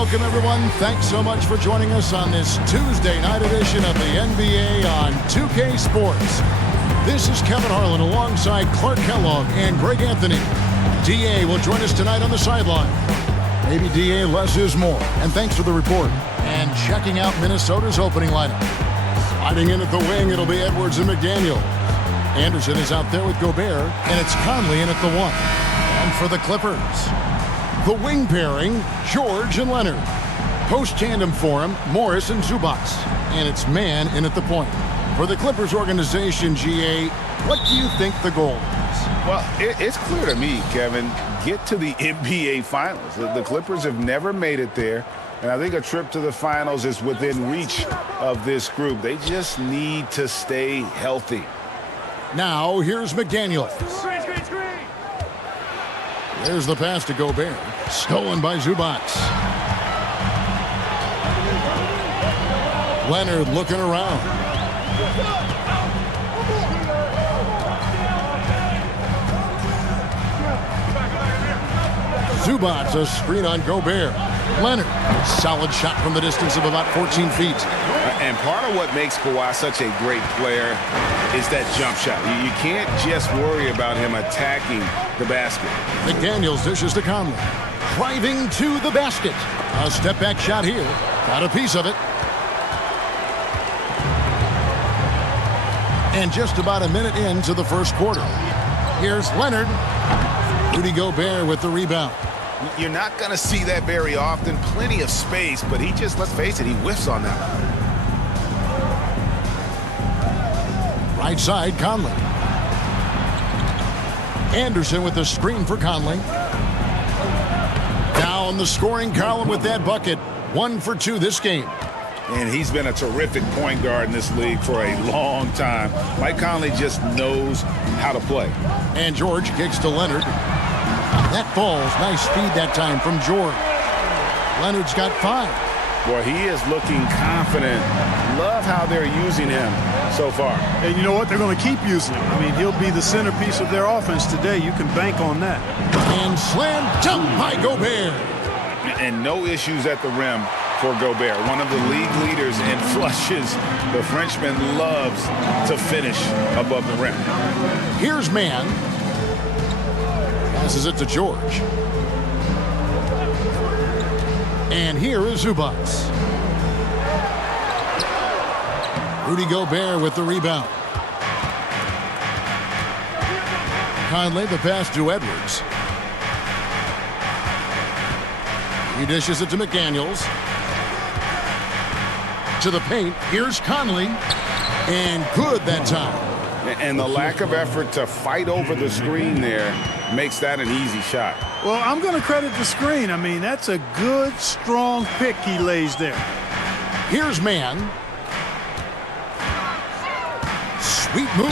welcome, everyone. Thanks so much for joining us on this Tuesday night edition of the NBA on 2K Sports. This is Kevin Harlan alongside Clark Kellogg and Greg Anthony. DA will join us tonight on the sideline. Maybe DA, less is more. And thanks for the report. And checking out Minnesota's opening lineup. Sliding in at the wing, it'll be Edwards and McDaniel. Anderson is out there with Gobert, and it's Conley in at the 1. And for the Clippers, the wing pairing, George and Leonard. Post tandem for him, Morris and Zubac. And it's man in at the point. For the Clippers organization, GA, what do you think the goal is? Well, it's clear to me, Kevin, get to the NBA Finals. The Clippers have never made it there, and I think a trip to the Finals is within reach of this group. They just need to stay healthy. Now, here's McDaniel. Screen. There's the pass to Gobert. Stolen by Zubac. Leonard looking around. Zubac, a screen on Gobert. Leonard, solid shot from the distance of about 14 feet. And part of what makes Kawhi such a great player is that jump shot. You can't just worry about him attacking the basket. McDaniels dishes to Conley. Driving to the basket. A step-back shot here. Got a piece of it. And just about a minute into the first quarter. Here's Leonard. Rudy Gobert with the rebound. You're not going to see that very often. Plenty of space, but he just, let's face it, he whiffs on that. Right side, Conley. Anderson with the screen for Conley. Down the scoring column with that bucket. 1 for 2 this game. And he's been a terrific point guard in this league for a long time. Mike Conley just knows how to play. And George kicks to Leonard. That falls. Nice speed that time from George. Leonard's got 5. Boy, he is looking confident. Love how they're using him so far. And you know what? They're going to keep using him. I mean, he'll be the centerpiece of their offense today. You can bank on that. And slam dunk by Gobert. And no issues at the rim for Gobert. One of the league leaders in flushes. The Frenchman loves to finish above the rim. Here's man. Passes it to George. And here is Zubac. Rudy Gobert with the rebound. Conley, the pass to Edwards. He dishes it to McDaniels. To the paint. Here's Conley. And good that time. And the lack of effort to fight over the screen there makes that an easy shot. Well, I'm going to credit the screen. I mean, that's a good, strong pick he lays there. Here's man. Sweet move.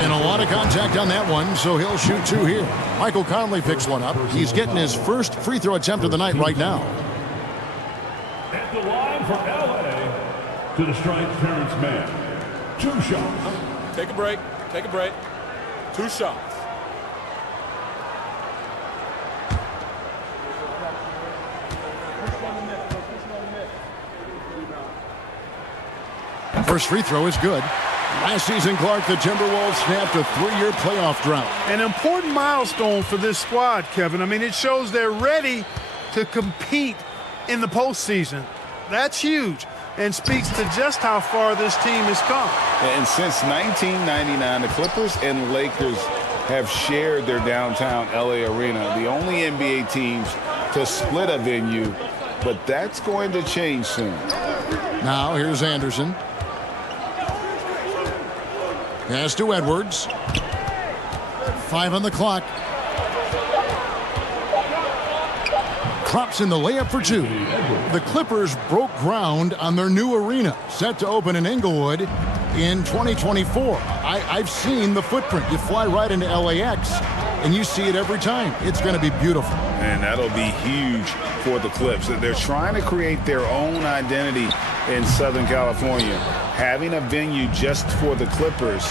And a lot of contact on that one, so he'll shoot 2 here. Michael Conley picks one up. He's getting his first free throw attempt of the night right now. At the line for LA, to the strike, Terrence Mann. 2 shots. Take a break. 2 shots. First free throw is good. Last season, Clark, the Timberwolves snapped a 3-year playoff drought. An important milestone for this squad, Kevin. I mean, it shows they're ready to compete in the postseason. That's huge and speaks to just how far this team has come. And since 1999, the Clippers and Lakers have shared their downtown LA arena, the only NBA teams to split a venue, but that's going to change soon. Now, here's Anderson. Pass to Edwards. 5 on the clock. Drops in the layup for 2. The Clippers broke ground on their new arena, set to open in Inglewood in 2024. I've seen the footprint. You fly right into LAX, and you see it every time. It's going to be beautiful. And that'll be huge for the Clips. They're trying to create their own identity in Southern California. Having a venue just for the Clippers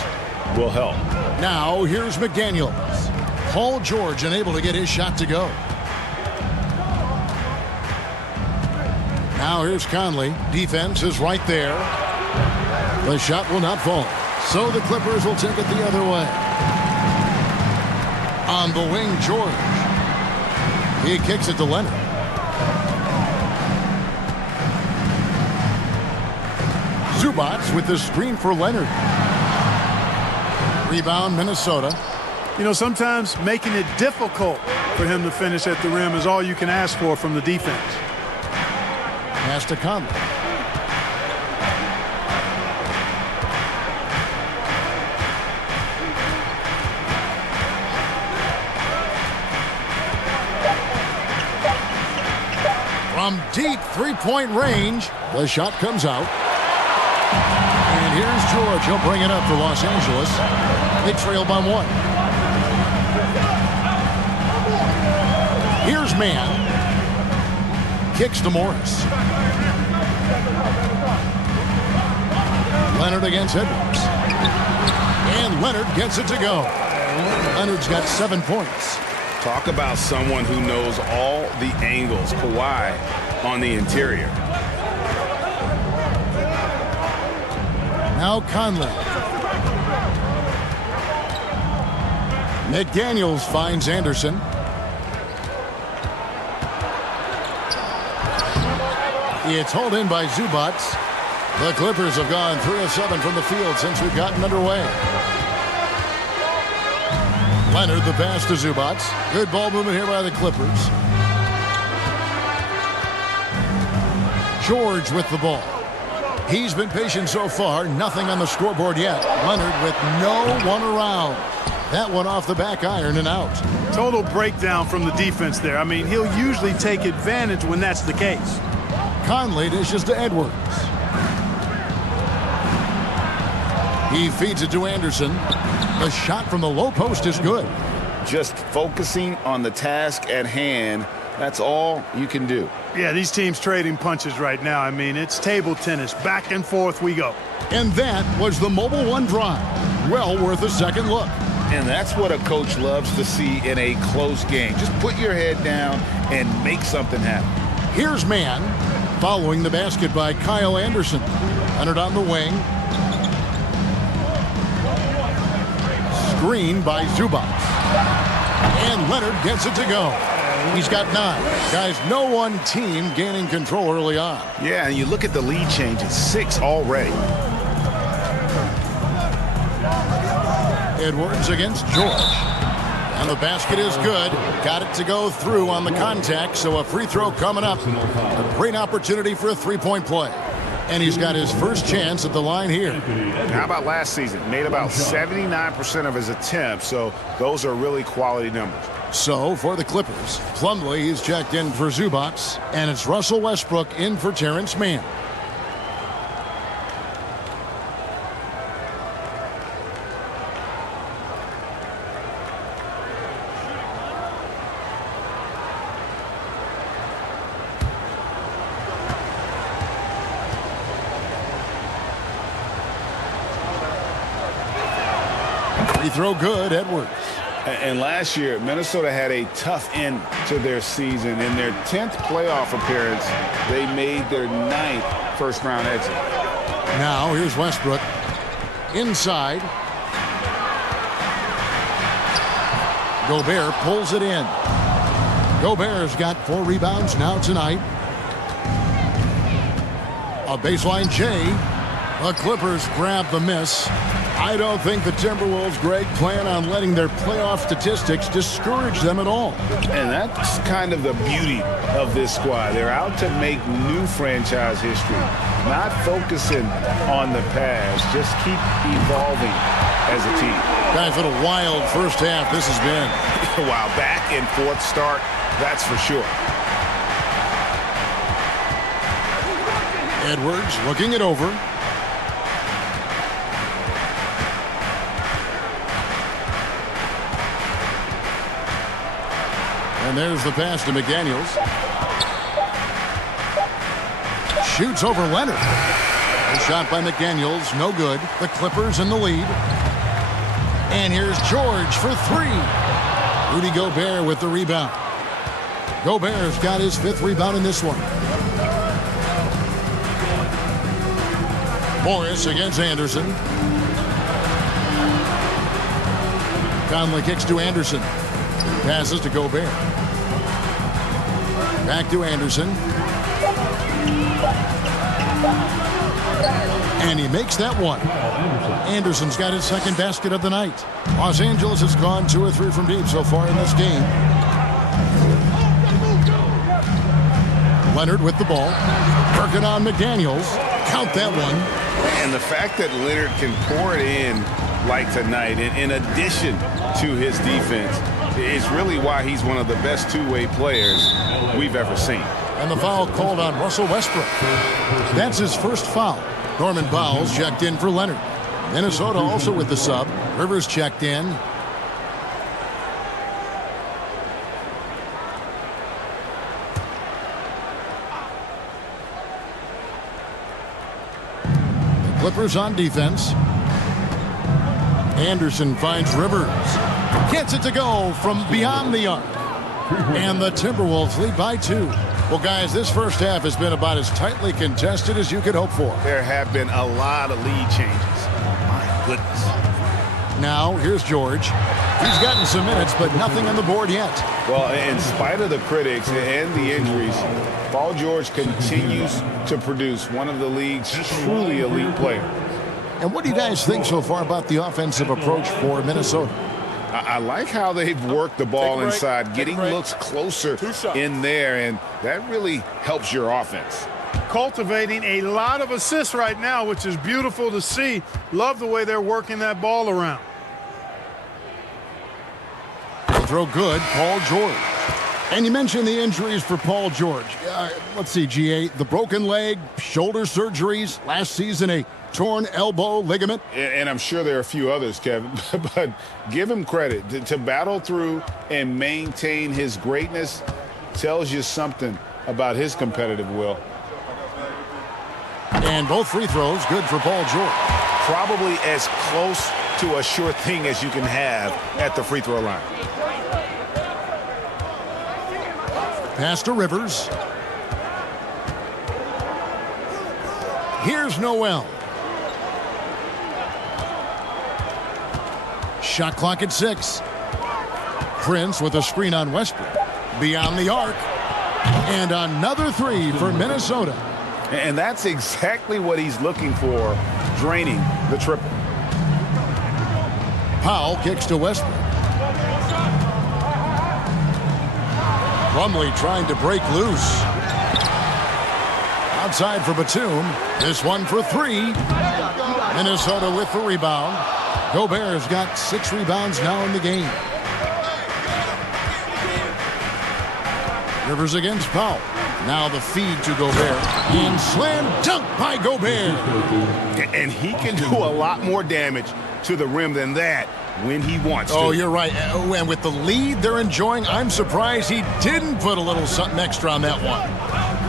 will help. Now, here's McDaniels. Paul George unable to get his shot to go. Now here's Conley. Defense is right there. The shot will not fall. So the Clippers will take it the other way. On the wing, George. He kicks it to Leonard. Zubac with the screen for Leonard. Rebound, Minnesota. You know, sometimes making it difficult for him to finish at the rim is all you can ask for from the defense. Pass to Conley. From deep three-point range, the shot comes out. And here's George. He'll bring it up for Los Angeles. They trail by 1. Here's Mann. Kicks to Morris. Leonard against Edwards. And Leonard gets it to go. Leonard's got 7 points. Talk about someone who knows all the angles. Kawhi on the interior. Now Conley. McDaniels finds Anderson. It's hauled in by Zubac. The Clippers have gone 3 of 7 from the field since we've gotten underway. Leonard, the pass to Zubac. Good ball movement here by the Clippers. George with the ball. He's been patient so far. Nothing on the scoreboard yet. Leonard with no one around. That one off the back iron and out. Total breakdown from the defense there. I mean, he'll usually take advantage when that's the case. Conley dishes to Edwards. He feeds it to Anderson. The shot from the low post is good. Just focusing on the task at hand. That's all you can do. Yeah, these teams trading punches right now. I mean, it's table tennis. Back and forth we go. And that was the Mobile One drive. Well worth a second look. And that's what a coach loves to see in a close game. Just put your head down and make something happen. Here's Mann following the basket by Kyle Anderson. Leonard on the wing. Screen by Zubac. And Leonard gets it to go. He's got 9. Guys, no one team gaining control early on. Yeah, and you look at the lead change. It's 6 already. Edwards against George. And the basket is good. Got it to go through on the contact, so a free throw coming up. A great opportunity for a three-point play. And he's got his first chance at the line here. How about last season? Made about 79% of his attempts, so those are really quality numbers. So, for the Clippers, Plumlee is checked in for Zubac, and it's Russell Westbrook in for Terrence Mann. Free throw good, Edwards. And last year, Minnesota had a tough end to their season. In their 10th playoff appearance, they made their 9th first-round exit. Now, here's Westbrook. Inside. Gobert pulls it in. Gobert's got 4 rebounds now tonight. A baseline J. The Clippers grab the miss. I don't think the Timberwolves, Greg, plan on letting their playoff statistics discourage them at all. And that's kind of the beauty of this squad. They're out to make new franchise history, not focusing on the past. Just keep evolving as a team. Guys, what a wild first half this has been. Wow, back and forth start, that's for sure. Edwards looking it over. And there's the pass to McDaniels. Shoots over Leonard. A shot by McDaniels, no good. The Clippers in the lead. And here's George for 3. Rudy Gobert with the rebound. Gobert's got his 5th rebound in this one. Morris against Anderson. Conley kicks to Anderson. Passes to Gobert. Back to Anderson. And he makes that one. Anderson's got his second basket of the night. Los Angeles has gone 2 or 3 from deep so far in this game. Leonard with the ball. Working on McDaniels. Count that one. And the fact that Leonard can pour it in like tonight, in addition to his defense, is really why he's one of the best two-way players we've ever seen. And the foul called on Russell Westbrook. That's his first foul. Norman Powell's checked in for Leonard. Minnesota also with the sub. Rivers checked in. The Clippers on defense. Anderson finds Rivers. Gets it to go from beyond the arc. And the Timberwolves lead by 2. Well, guys, this first half has been about as tightly contested as you could hope for. There have been a lot of lead changes. My goodness. Now, here's George. He's gotten some minutes, but nothing on the board yet. Well, in spite of the critics and the injuries, Paul George continues to produce one of the league's truly elite players. And what do you guys think so far about the offensive approach for Minnesota? I like how they've worked the ball inside, getting looks closer in there, and that really helps your offense. Cultivating a lot of assists right now, which is beautiful to see. Love the way they're working that ball around. They'll throw good, Paul George. And you mentioned the injuries for Paul George. Let's see, GA, the broken leg, shoulder surgeries, last season a torn elbow ligament. And I'm sure there are a few others, Kevin, but give him credit. To battle through and maintain his greatness tells you something about his competitive will. And both free throws good for Paul George. Probably as close to a sure thing as you can have at the free throw line. Pass to Rivers. Here's Noel. Shot clock at 6. Prince with a screen on Westbrook. Beyond the arc. And another 3 for Minnesota. And that's exactly what he's looking for, draining the triple. Powell kicks to Westbrook. Plumlee trying to break loose. Outside for Batum. This one for 3. Minnesota with the rebound. Gobert's got 6 rebounds now in the game. Rivers against Powell. Now the feed to Gobert. And slam dunk by Gobert. And he can do a lot more damage to the rim than that when he wants to. Oh, you're right. And with the lead they're enjoying, I'm surprised he didn't put a little something extra on that one.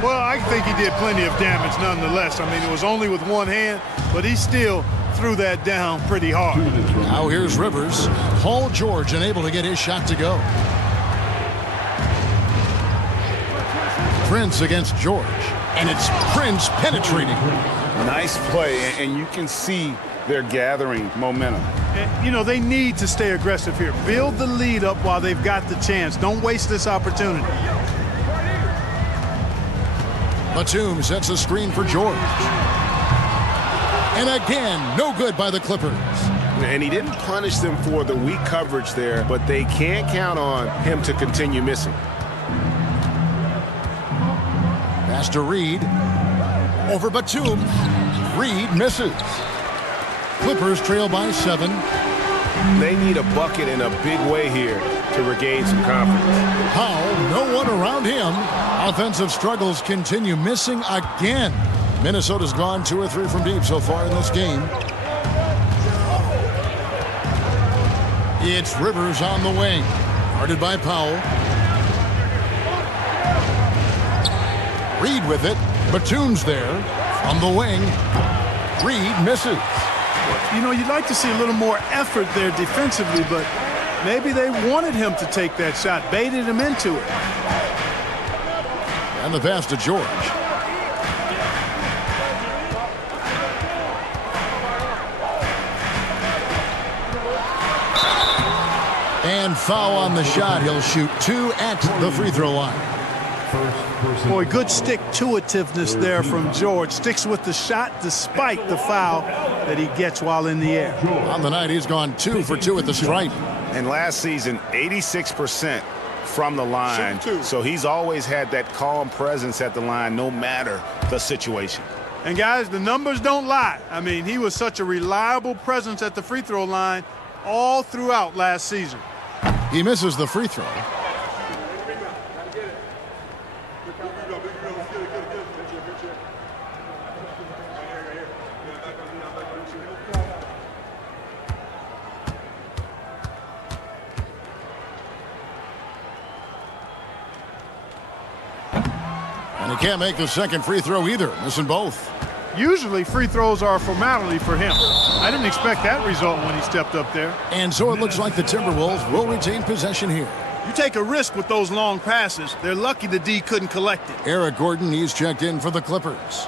Well, I think he did plenty of damage nonetheless. I mean, it was only with one hand, but he still threw that down pretty hard. Now here's Rivers. Paul George unable to get his shot to go. Prince against George. And it's Prince penetrating. Nice play, and you can see they're gathering momentum. And, you know, they need to stay aggressive here. Build the lead up while they've got the chance. Don't waste this opportunity. Batum sets a screen for George. And again, no good by the Clippers. And he didn't punish them for the weak coverage there, but they can't count on him to continue missing. Pass to Reed. Over Batum. Reed misses. Clippers trail by 7. They need a bucket in a big way here to regain some confidence. Powell, no one around him. Offensive struggles continue, missing again. Minnesota's gone 2 or 3 from deep so far in this game. It's Rivers on the wing. Guarded by Powell. Reed with it. Batum's there. From the wing. Reed misses. You know, you'd like to see a little more effort there defensively, but maybe they wanted him to take that shot, baited him into it. And the pass to George. And foul on the shot. He'll shoot 2 at the free throw line. Boy, good stick-to-itiveness there from George. Sticks with the shot despite the foul that he gets while in the air. On the night, he's gone 2 for 2 at the stripe. And last season, 86% from the line. So he's always had that calm presence at the line no matter the situation. And, guys, the numbers don't lie. I mean, he was such a reliable presence at the free throw line all throughout last season. He misses the free throw. And he can't make the second free throw either, missing both. Usually free throws are a formality for him. I didn't expect that result when he stepped up there. And so it looks like the Timberwolves will retain possession here. You take a risk with those long passes. They're lucky the D couldn't collect it. Eric Gordon, he's checked in for the Clippers.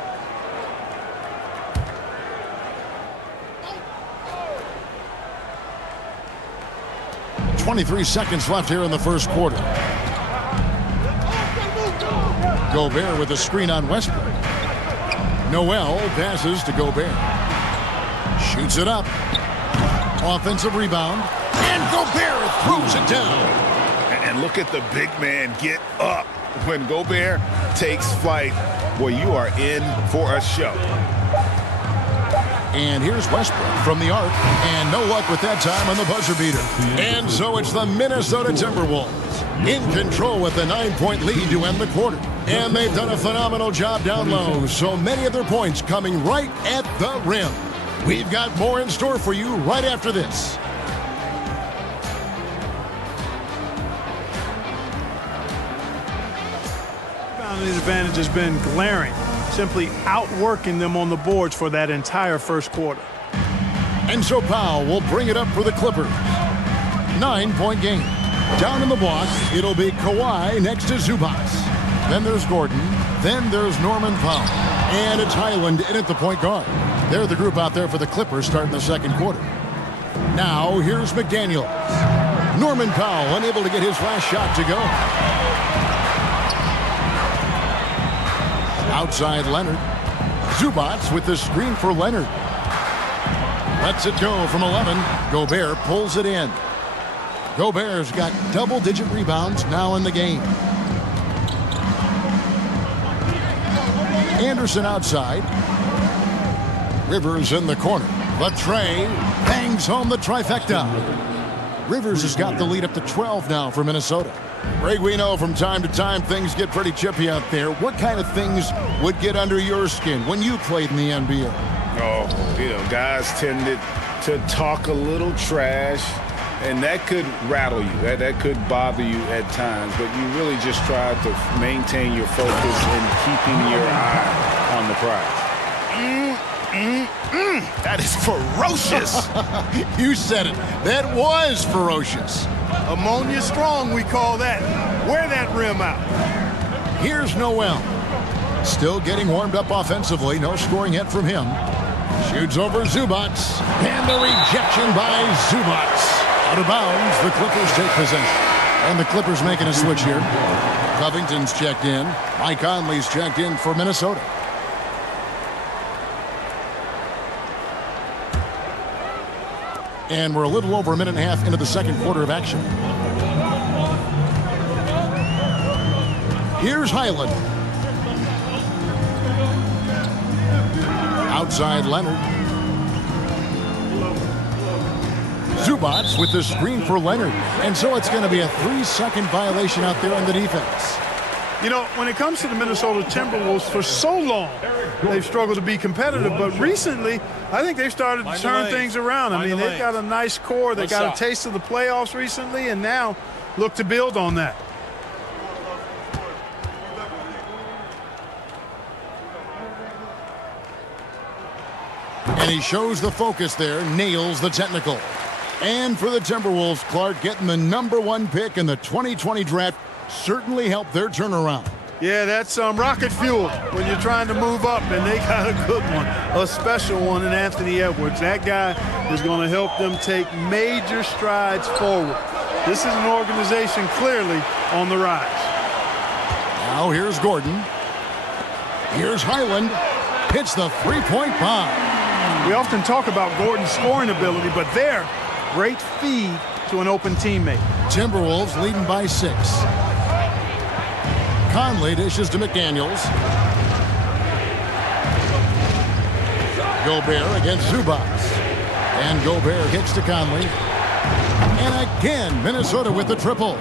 .23 seconds left here in the first quarter. Gobert with a screen on Westbrook. Noel passes to Gobert. Shoots it up. Offensive rebound. And Gobert throws it down. And look at the big man get up. When Gobert takes flight, boy, you are in for a show. And here's Westbrook from the arc. And no luck with that time on the buzzer beater. And so it's the Minnesota Timberwolves in control with a 9-point lead to end the quarter. And they've done a phenomenal job down low. So many of their points coming right at the rim. We've got more in store for you right after this. His advantage has been glaring, simply outworking them on the boards for that entire first quarter. And so Powell will bring it up for the Clippers. 9-point game. Down in the block, it'll be Kawhi next to Zubac. Then there's Gordon. Then there's Norman Powell. And it's Highland in at the point guard. They're the group out there for the Clippers starting the second quarter. Now here's McDaniels. Norman Powell unable to get his last shot to go. Outside Leonard. Zubac with the screen for Leonard. Lets it go from 11. Gobert pulls it in. Gobert's got double-digit rebounds now in the game. Anderson outside. Rivers in the corner. Latrey bangs home the trifecta. Rivers has got the lead up to 12 now for Minnesota. Greg, we know from time to time things get pretty chippy out there. What kind of things would get under your skin when you played in the NBA? Oh, guys tended to talk a little trash, and that could rattle you. That could bother you at times, but you really just try to maintain your focus and keeping your eye on the prize. That is ferocious. You said it. That was ferocious. Ammonia strong, we call that. Wear that rim out. Here's Noel. Still getting warmed up offensively. No scoring yet from him. Shoots over Zubac. And the rejection by Zubac. Out of bounds, the Clippers take possession. And the Clippers making a switch here. Covington's checked in. Mike Conley's checked in for Minnesota. And we're a little over a minute and a half into the second quarter of action. Here's Highland. Outside Leonard. Zubac with the screen for Leonard. And so it's going to be a 3-second violation out there on the defense. You know, when it comes to the Minnesota Timberwolves, for so long, they've struggled to be competitive. But recently, I think they've started to turn things around. I mean, they've got a nice core. They got a taste of the playoffs recently, and now look to build on that. And he shows the focus there, nails the technical. And for the Timberwolves, Clark getting the #1 pick in the 2020 draft certainly helped their turnaround. Yeah, that's rocket fuel when you're trying to move up, and they got a good one, a special one in Anthony Edwards. That guy is going to help them take major strides forward. This is an organization clearly on the rise. Now here's Gordon. Here's Highland. Hits the three-point bomb. We often talk about Gordon's scoring ability, but there, great feed to an open teammate. Timberwolves leading by 6. Conley dishes to McDaniels. Gobert against Zubac. And Gobert hits to Conley. And again, Minnesota with the triple.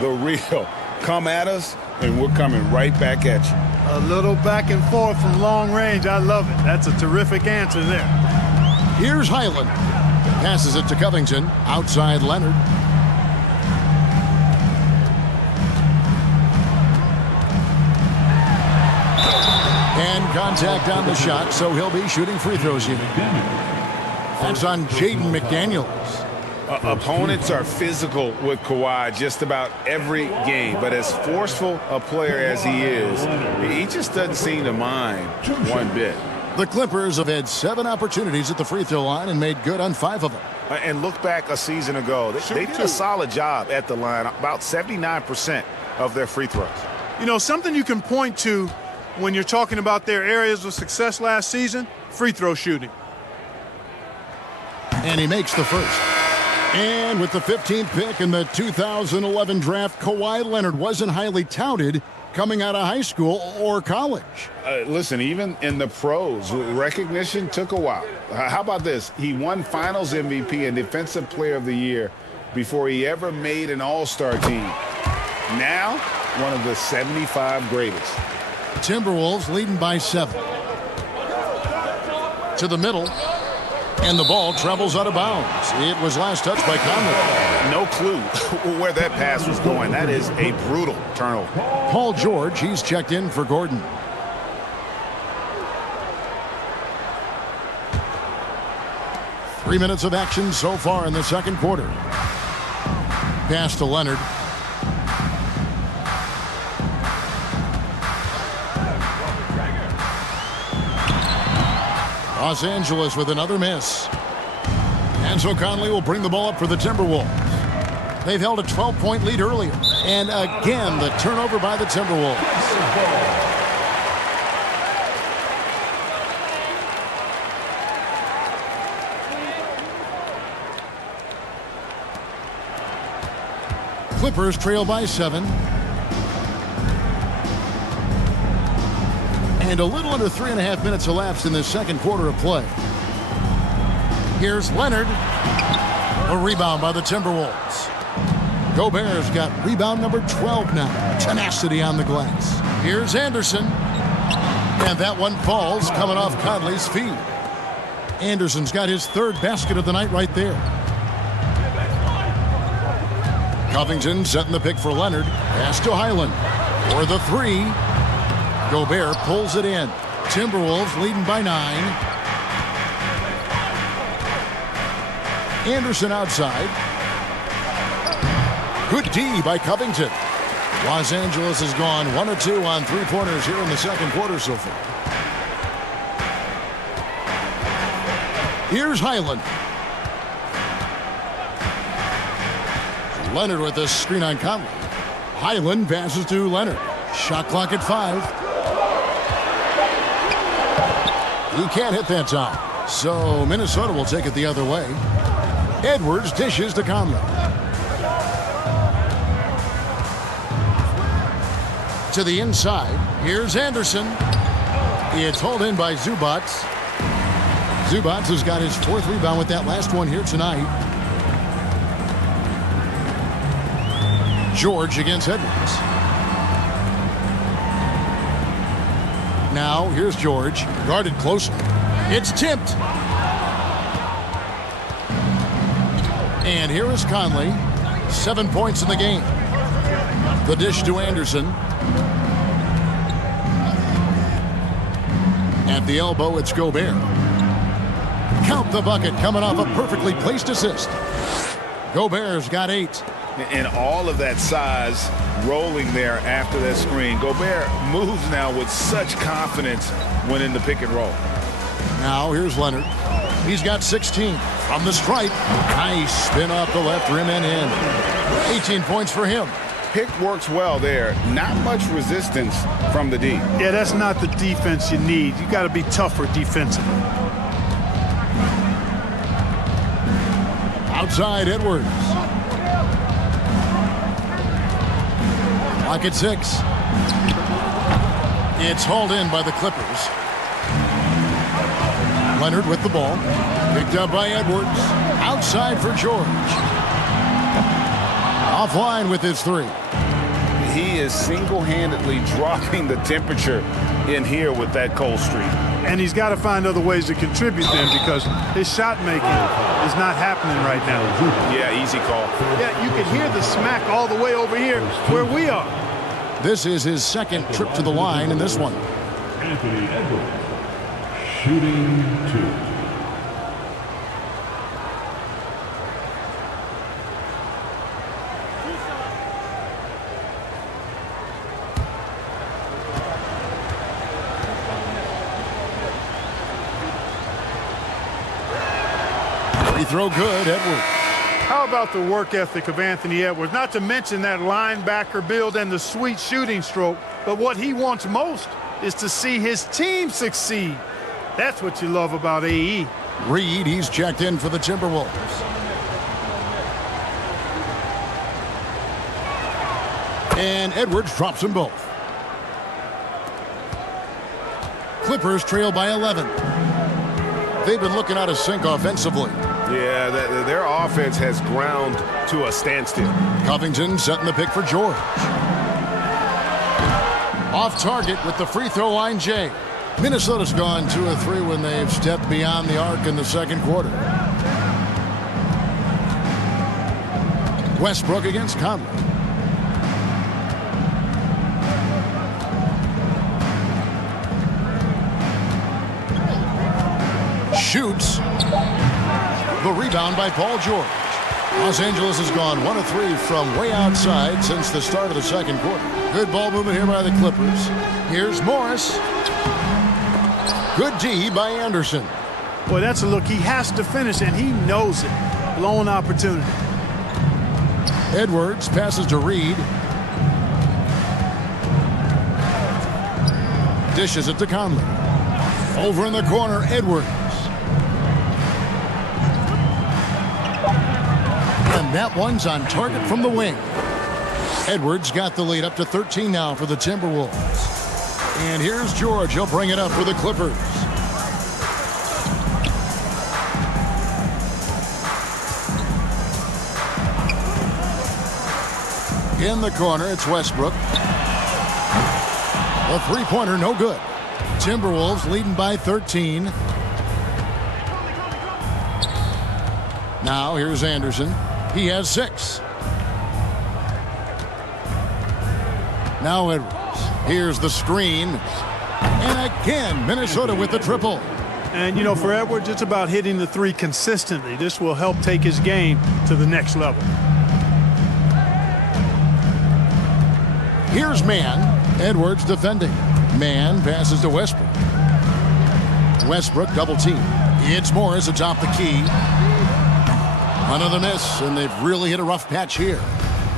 The real. Come at us, and we're coming right back at you. A little back and forth from long range. I love it. That's a terrific answer there. Here's Highland. Passes it to Covington. Outside Leonard. And contact on the shot, so he'll be shooting free throws here. That's on Jaden McDaniels. Opponents are physical with Kawhi just about every game, but as forceful a player as he is, he just doesn't seem to mind one bit. The Clippers have had 7 opportunities at the free throw line and made good on 5 of them. And look back a season ago, they did a solid job at the line, about 79% of their free throws. You know, something you can point to when you're talking about their areas of success last season, free throw shooting. And he makes the first. And with the 15th pick in the 2011 draft, Kawhi Leonard wasn't highly touted coming out of high school or college. Listen, even in the pros, recognition took a while. How about this? He won Finals MVP and Defensive Player of the Year before he ever made an All-Star team. Now, one of the 75 greatest. Timberwolves leading by 7. To the middle. And the ball travels out of bounds. It was last touched by Conley. No clue where that pass was going. That is a brutal turnover. Paul George, he's checked in for Gordon. Three minutes of action so far in the second quarter. Pass to Leonard. Los Angeles with another miss. And so Conley will bring the ball up for the Timberwolves. They've held a 12-point lead earlier. And again, the turnover by the Timberwolves. Clippers trail by 7. And a little under 3.5 minutes elapsed in the second quarter of play. Here's Leonard. A rebound by the Timberwolves. Gobert's got rebound number 12 now. Tenacity on the glass. Here's Anderson. And that one falls coming off Conley's feet. Anderson's got his 3rd basket of the night right there. Covington setting the pick for Leonard. Pass to Highland. For the 3. Gobert pulls it in. Timberwolves leading by 9. Anderson outside. Good D by Covington. Los Angeles has gone 1 of 2 on 3-pointers here in the second quarter so far. Here's Highland. Leonard with a screen on Conley. Highland passes to Leonard. Shot clock at 5. He can't hit that time. So Minnesota will take it the other way. Edwards dishes to Conley. To the inside. Here's Anderson. It's hauled in by Zubac. Zubac has got his 4th rebound with that last one here tonight. George against Edwards. Now, here's George, guarded closely. It's tipped. And here is Conley, 7 points in the game. The dish to Anderson. At the elbow, it's Gobert. Count the bucket coming off a perfectly placed assist. Gobert's got 8. And all of that size rolling there after that screen. Gobert moves now with such confidence when in the pick and roll. Now here's Leonard. He's got 16 from the stripe. Nice spin off the left rim and in. 18 points for him. Pick works well there. Not much resistance from the D. Yeah, that's not the defense you need. You got to be tougher defensively. Outside Edwards. Clock at 6. It's hauled in by the Clippers. Leonard with the ball. Picked up by Edwards. Outside for George. Offline with his 3. He is single-handedly dropping the temperature in here with that cold streak. And he's got to find other ways to contribute then, because his shot making is not happening right now. Yeah, easy call. Yeah, you can hear the smack all the way over here where we are. This is his second trip to the line in this one. Anthony Edwards, shooting 2. Free throw good, Edwards. How about the work ethic of Anthony Edwards? Not to mention that linebacker build and the sweet shooting stroke, but what he wants most is to see his team succeed. That's what you love about AE. Reed, he's checked in for the Timberwolves. And Edwards drops them both. Clippers trail by 11. They've been looking out of sync offensively. Yeah, their offense has ground to a standstill. Covington setting the pick for George. Off target with the free throw line, Jay. Minnesota's gone 2 of 3 when they've stepped beyond the arc in the second quarter. Westbrook against Conley. Shoots. The rebound by Paul George. Los Angeles has gone 1 of 3 from way outside since the start of the second quarter. Good ball movement here by the Clippers. Here's Morris. Good D by Anderson. Boy, that's a look he has to finish, and he knows it. Blown opportunity. Edwards passes to Reed. Dishes it to Conley. Over in the corner, Edwards. And that one's on target from the wing. Edwards got the lead up to 13 now for the Timberwolves. And here's George. He'll bring it up for the Clippers. In the corner, it's Westbrook. The three-pointer, no good. Timberwolves leading by 13. Now here's Anderson. He has 6. Now Edwards. Here's the screen. And again, Minnesota with the triple. And, you know, for Edwards, it's about hitting the 3 consistently. This will help take his game to the next level. Here's Mann. Edwards defending. Mann passes to Westbrook. Westbrook double team. It's Morris atop the key. Another miss, and they've really hit a rough patch here.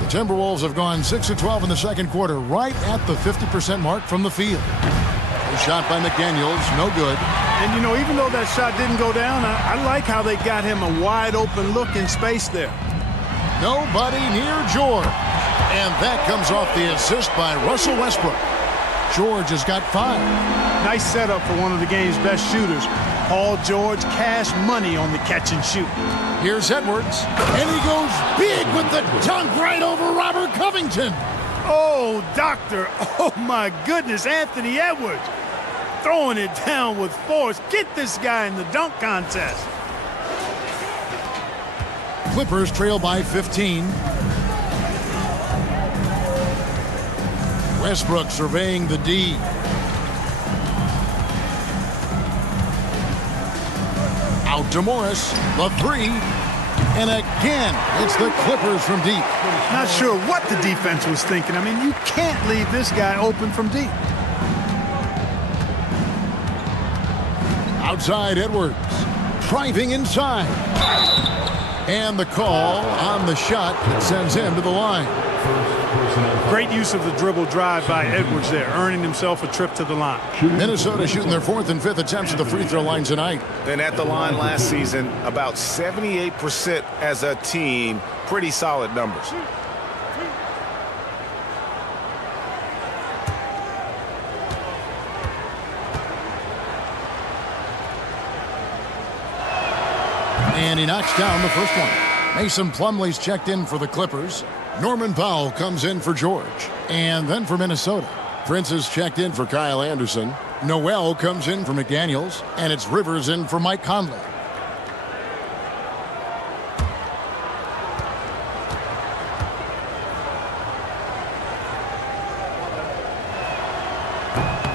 The Timberwolves have gone 6 of 12 in the second quarter, right at the 50% mark from the field. A shot by McDaniels, no good. And, you know, even though that shot didn't go down, I like how they got him a wide-open look in space there. Nobody near George. And that comes off the assist by Russell Westbrook. George has got 5. Nice setup for one of the game's best shooters. Paul George, cash money on the catch and shoot. Here's Edwards, and he goes big with the dunk right over Robert Covington. Oh, doctor. Oh, my goodness. Anthony Edwards throwing it down with force. Get this guy in the dunk contest. Clippers trail by 15. Westbrook surveying the D. Out to Morris, the 3. And again, it's the Clippers from deep. Not sure what the defense was thinking. I mean, you can't leave this guy open from deep. Outside Edwards. Driving inside. And the call on the shot that sends him to the line. Great use of the dribble drive by Edwards there, earning himself a trip to the line. Minnesota shooting their 4th and 5th attempts at the free throw line tonight. And at the line last season, about 78% as a team. Pretty solid numbers. And he knocks down the first one. Mason Plumlee's checked in for the Clippers. Norman Powell comes in for George. And then for Minnesota, Prince is checked in for Kyle Anderson. Noel comes in for McDaniels. And it's Rivers in for Mike Conley.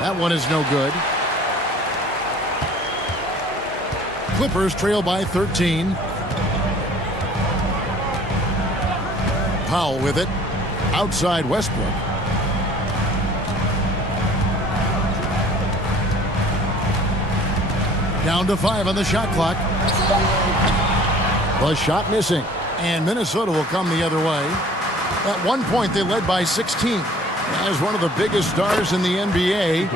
That one is no good. Clippers trail by 13. Powell with it. Outside Westbrook. Down to 5 on the shot clock. The shot missing. And Minnesota will come the other way. At one point, they led by 16. As one of the biggest stars in the NBA,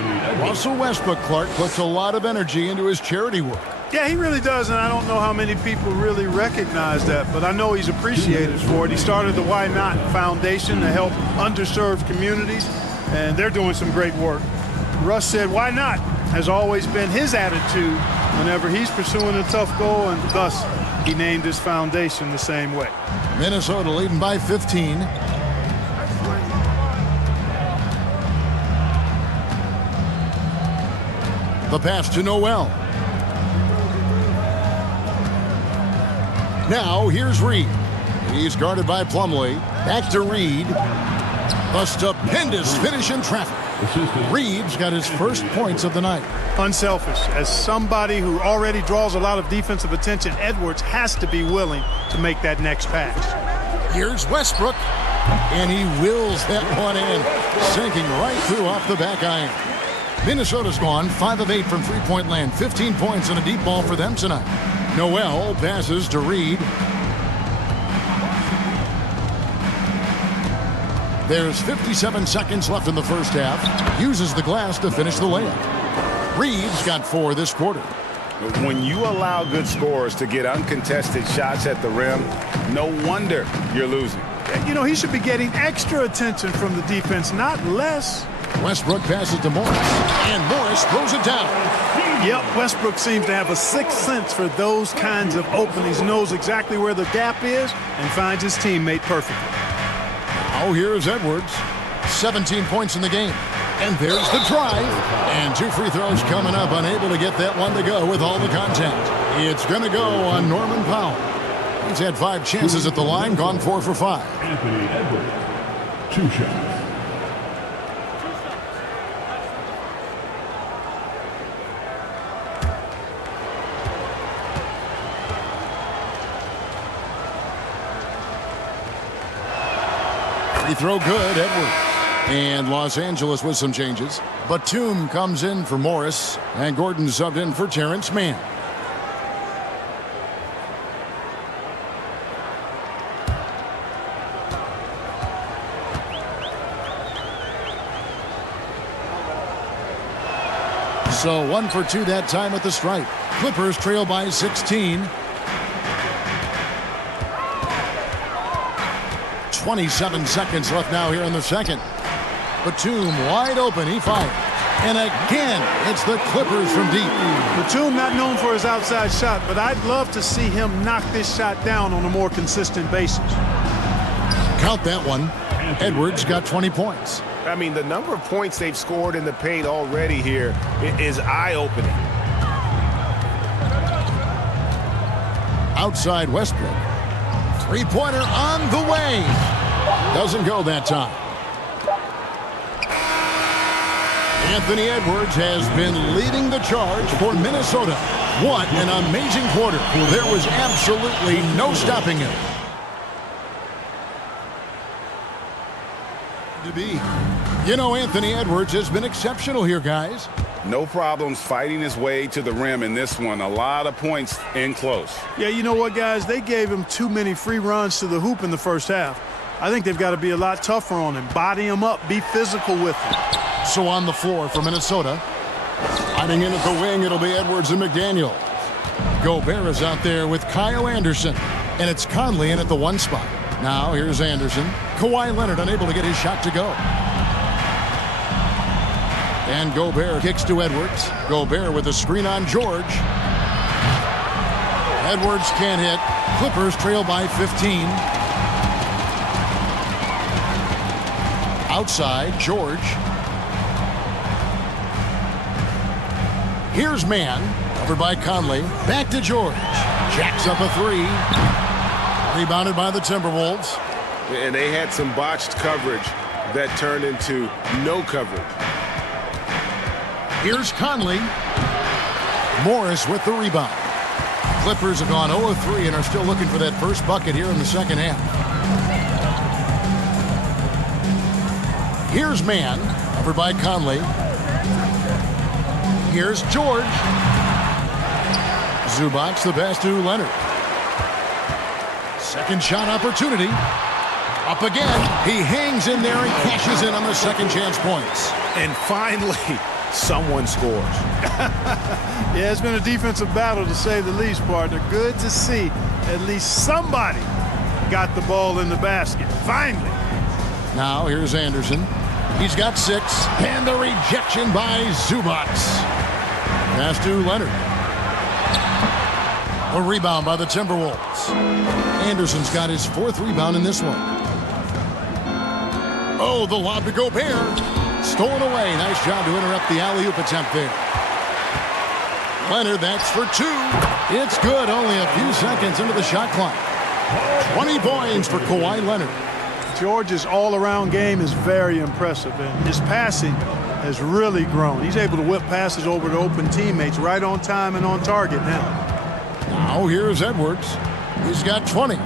Russell Westbrook, Clark, puts a lot of energy into his charity work. Yeah, he really does, and I don't know how many people really recognize that, but I know he's appreciated for it. He started the Why Not Foundation to help underserved communities, and they're doing some great work. Russ said, why not, has always been his attitude whenever he's pursuing a tough goal, and thus he named his foundation the same way. Minnesota leading by 15. The pass to Noel. Now here's Reed. He's guarded by Plumlee. Back to Reed. A stupendous finish in traffic. Reed's got his first points of the night. Unselfish. As somebody who already draws a lot of defensive attention, Edwards has to be willing to make that next pass. Here's Westbrook. And he wills that one in, sinking right through off the back iron. Minnesota's gone 5 of 8 from three-point land. 15 points and a deep ball for them tonight. Noel passes to Reed. There's 57 seconds left in the first half. Uses the glass to finish the layup. Reed's got 4 this quarter. When you allow good scorers to get uncontested shots at the rim, no wonder you're losing. You know, he should be getting extra attention from the defense, not less. Westbrook passes to Morris, and Morris throws it down. Yep, Westbrook seems to have a sixth sense for those kinds of openings, knows exactly where the gap is, and finds his teammate perfectly. Oh, here's Edwards. 17 points in the game. And there's the drive. And 2 free throws coming up, unable to get that one to go with all the contact. It's going to go on Norman Powell. He's had 5 chances at the line, gone 4 for 5. Anthony Edwards, 2 shots. Free throw good, Edwards. And Los Angeles with some changes. Batum comes in for Morris, and Gordon subbed in for Terrence Mann. So 1 for 2 that time at the stripe. Clippers trail by 16. 27 seconds left now here in the second. Batum wide open. He fires. And again, it's the Clippers from deep. Batum not known for his outside shot, but I'd love to see him knock this shot down on a more consistent basis. Count that one. Edwards got 20 points. I mean, the number of points they've scored in the paint already here is eye-opening. Outside Westbrook. Three-pointer on the way. Doesn't go that time. Anthony Edwards has been leading the charge for Minnesota. What an amazing quarter. There was absolutely no stopping him. To be. You know, Anthony Edwards has been exceptional here, guys. No problems fighting his way to the rim in this one. A lot of points in close. Yeah, you know what, guys? They gave him too many free runs to the hoop in the first half. I think they've got to be a lot tougher on him. Body him up. Be physical with him. So on the floor for Minnesota. Sliding in at the wing, it'll be Edwards and McDaniel. Gobert is out there with Kyle Anderson. And it's Conley in at the 1 spot. Now here's Anderson. Kawhi Leonard unable to get his shot to go. And Gobert kicks to Edwards. Gobert with a screen on George. Edwards can't hit. Clippers trail by 15. Outside, George. Here's Mann. Covered by Conley. Back to George. Jacks up a 3. Rebounded by the Timberwolves. And they had some botched coverage that turned into no coverage. Here's Conley. Morris with the rebound. Clippers have gone 0-3 and are still looking for that first bucket here in the second half. Here's Mann, covered by Conley. Here's George. Zubac the pass to Leonard. Second shot opportunity. Up again. He hangs in there and cashes in on the second chance points. And finally, someone scores. Yeah, it's been a defensive battle, to say the least, partner. Good to see at least somebody got the ball in the basket. Finally. Now here's Anderson. He's got 6. And the rejection by Zubac. Pass to Leonard. A rebound by the Timberwolves. Anderson's got his 4th rebound in this one. Oh, the lob to Gobert. Stolen away. Nice job to interrupt the alley-oop attempt there. Leonard, that's for 2. It's good. Only a few seconds into the shot clock. 20 points for Kawhi Leonard. George's all-around game is very impressive, and his passing has really grown. He's able to whip passes over to open teammates right on time and on target now. Now here's Edwards. He's got 20.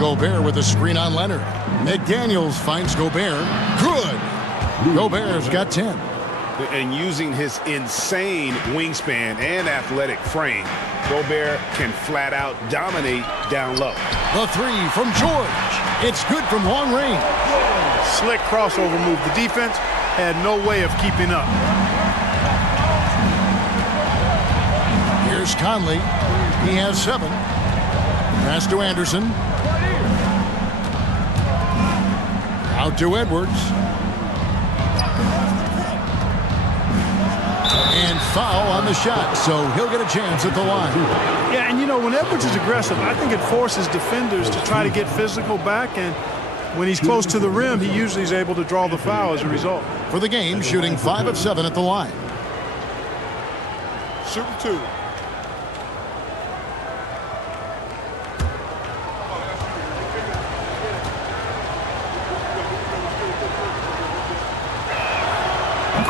Gobert with a screen on Leonard. McDaniels finds Gobert. Good. Gobert's got 10. And using his insane wingspan and athletic frame, Gobert can flat out dominate down low. The 3 from George. It's good from long range. Slick crossover move. The defense had no way of keeping up. Here's Conley. He has 7. Pass to Anderson. Out to Edwards. And foul on the shot, so he'll get a chance at the line. Yeah, and you know, when Edwards is aggressive, I think it forces defenders to try to get physical back, and when he's close to the rim, he usually is able to draw the foul as a result. For the game, shooting 5 of 7 at the line. Shooting 2.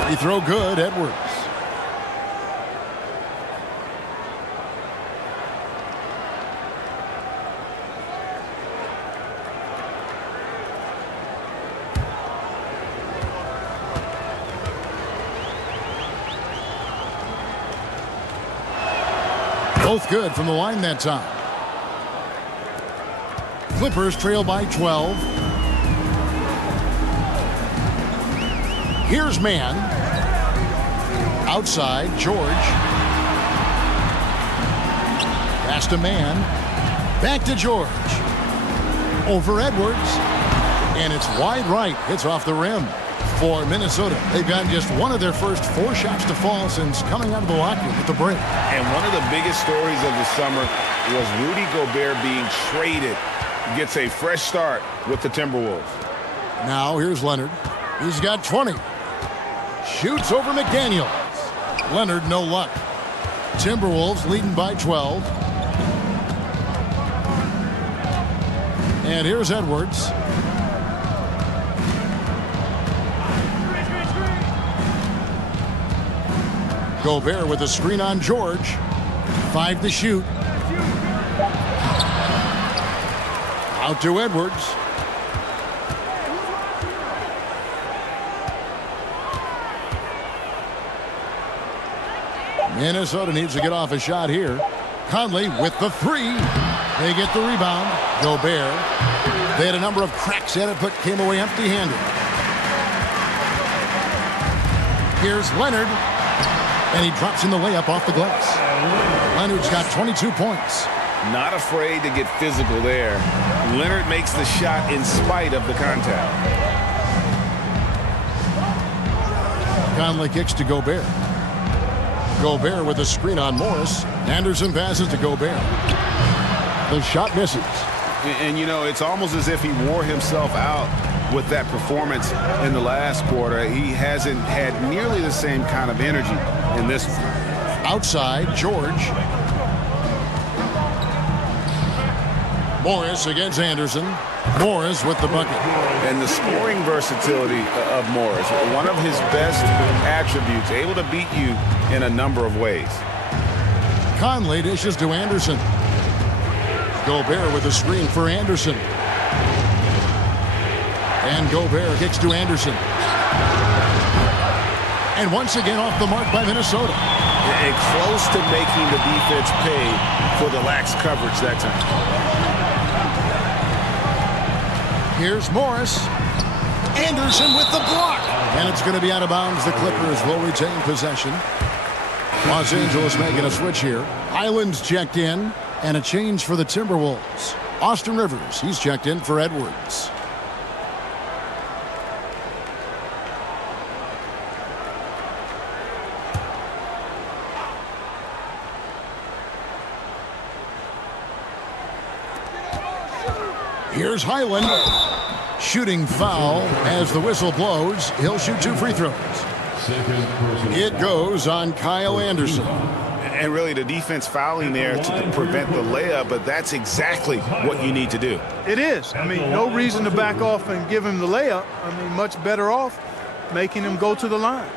Free throw good, Edwards. Both good from the line that time. Clippers trail by 12. Here's Mann. Outside, George. Pass to Mann. Back to George. Over Edwards. And it's wide right. It's off the rim for Minnesota. They've gotten just one of their first 4 shots to fall since coming out of the locker room at the break. And one of the biggest stories of the summer was Rudy Gobert being traded. He gets a fresh start with the Timberwolves. Now here's Leonard. He's got 20. Shoots over McDaniels. Leonard, no luck. Timberwolves leading by 12. And here's Edwards. Gobert with a screen on George. 5 to shoot. Out to Edwards. Minnesota needs to get off a shot here. Conley with the three. They get the rebound. Gobert. They had a number of cracks at it, but came away empty-handed. Here's Leonard. And he drops in the layup off the glass. Leonard's got 22 points. Not afraid to get physical there. Leonard makes the shot in spite of the contact. Conley kicks to Gobert. Gobert with a screen on Morris. Anderson passes to Gobert. The shot misses. And, you know, it's almost as if he wore himself out with that performance in the last quarter. He hasn't had nearly the same kind of energy in this one. Outside, George. Morris against Anderson. Morris with the bucket. And the scoring versatility of Morris, one of his best attributes, able to beat you in a number of ways. Conley dishes to Anderson. Gobert with a screen for Anderson. And Gobert kicks to Anderson. And once again off the mark by Minnesota. And close to making the defense pay for the lax coverage that time. Here's Morris. Anderson with the block. And it's going to be out of bounds. The Clippers will retain possession. Los Angeles making a switch here. Island's checked in. And a change for the Timberwolves. Austin Rivers, he's checked in for Edwards. Here's Highland. Shooting foul as the whistle blows. He'll shoot 2 free throws. It goes on Kyle Anderson. And really the defense fouling there to prevent the layup, but that's exactly what you need to do. It is. I mean, no reason to back off and give him the layup. I mean, much better off making him go to the line.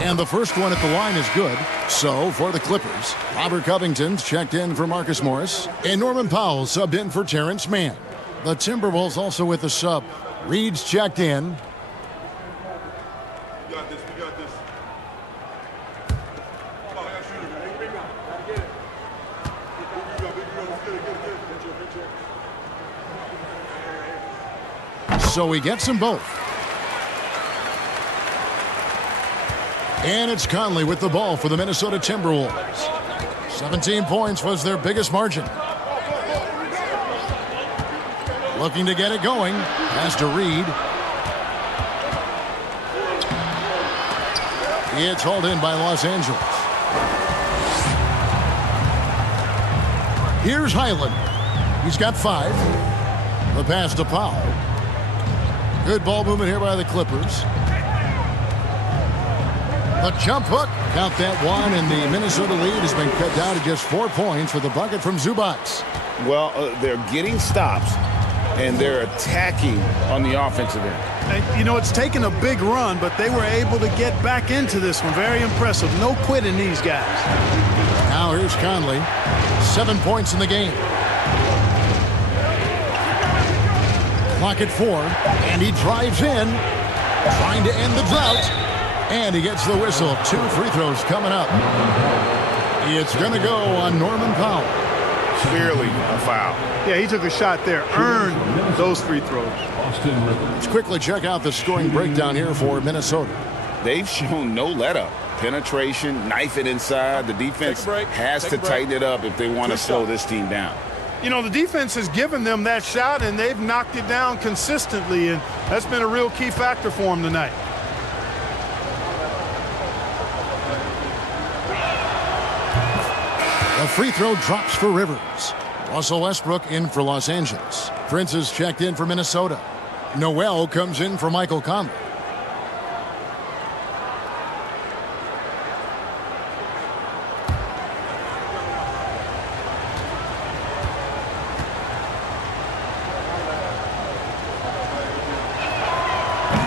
And the first one at the line is good. So, for the Clippers, Robert Covington's checked in for Marcus Morris. And Norman Powell subbed in for Terrence Mann. The Timberwolves also with the sub. Reed's checked in. We got this. We got this. Come on, I got to shoot it, man. Big rebound. Gotta get it. Big rebound. So he gets them both. And it's Conley with the ball for the Minnesota Timberwolves. 17 points was their biggest margin. Looking to get it going. Pass to Reed. It's hauled in by Los Angeles. Here's Highland. He's got 5. The pass to Powell. Good ball movement here by the Clippers. The jump hook. Count that one, and the Minnesota lead has been cut down to just 4 points for the bucket from Zubac. Well, they're getting stops, and they're attacking on the offensive end. And, you know, it's taken a big run, but they were able to get back into this one. Very impressive. No quitting these guys. Now here's Conley. 7 points in the game. Clock at 4, and he drives in, trying to end the drought. And he gets the whistle. 2 free throws coming up. It's going to go on Norman Powell. Clearly a foul. Yeah, he took a shot there. Earned those free throws. Let's quickly check out the scoring breakdown here for Minnesota. They've shown no let-up. Penetration, knife it inside. The defense has to tighten it up if they want to slow this team down. You know, the defense has given them that shot, and they've knocked it down consistently, and that's been a real key factor for them tonight. The free throw drops for Rivers. Russell Westbrook in for Los Angeles. Prince is checked in for Minnesota. Noel comes in for Michael Conley.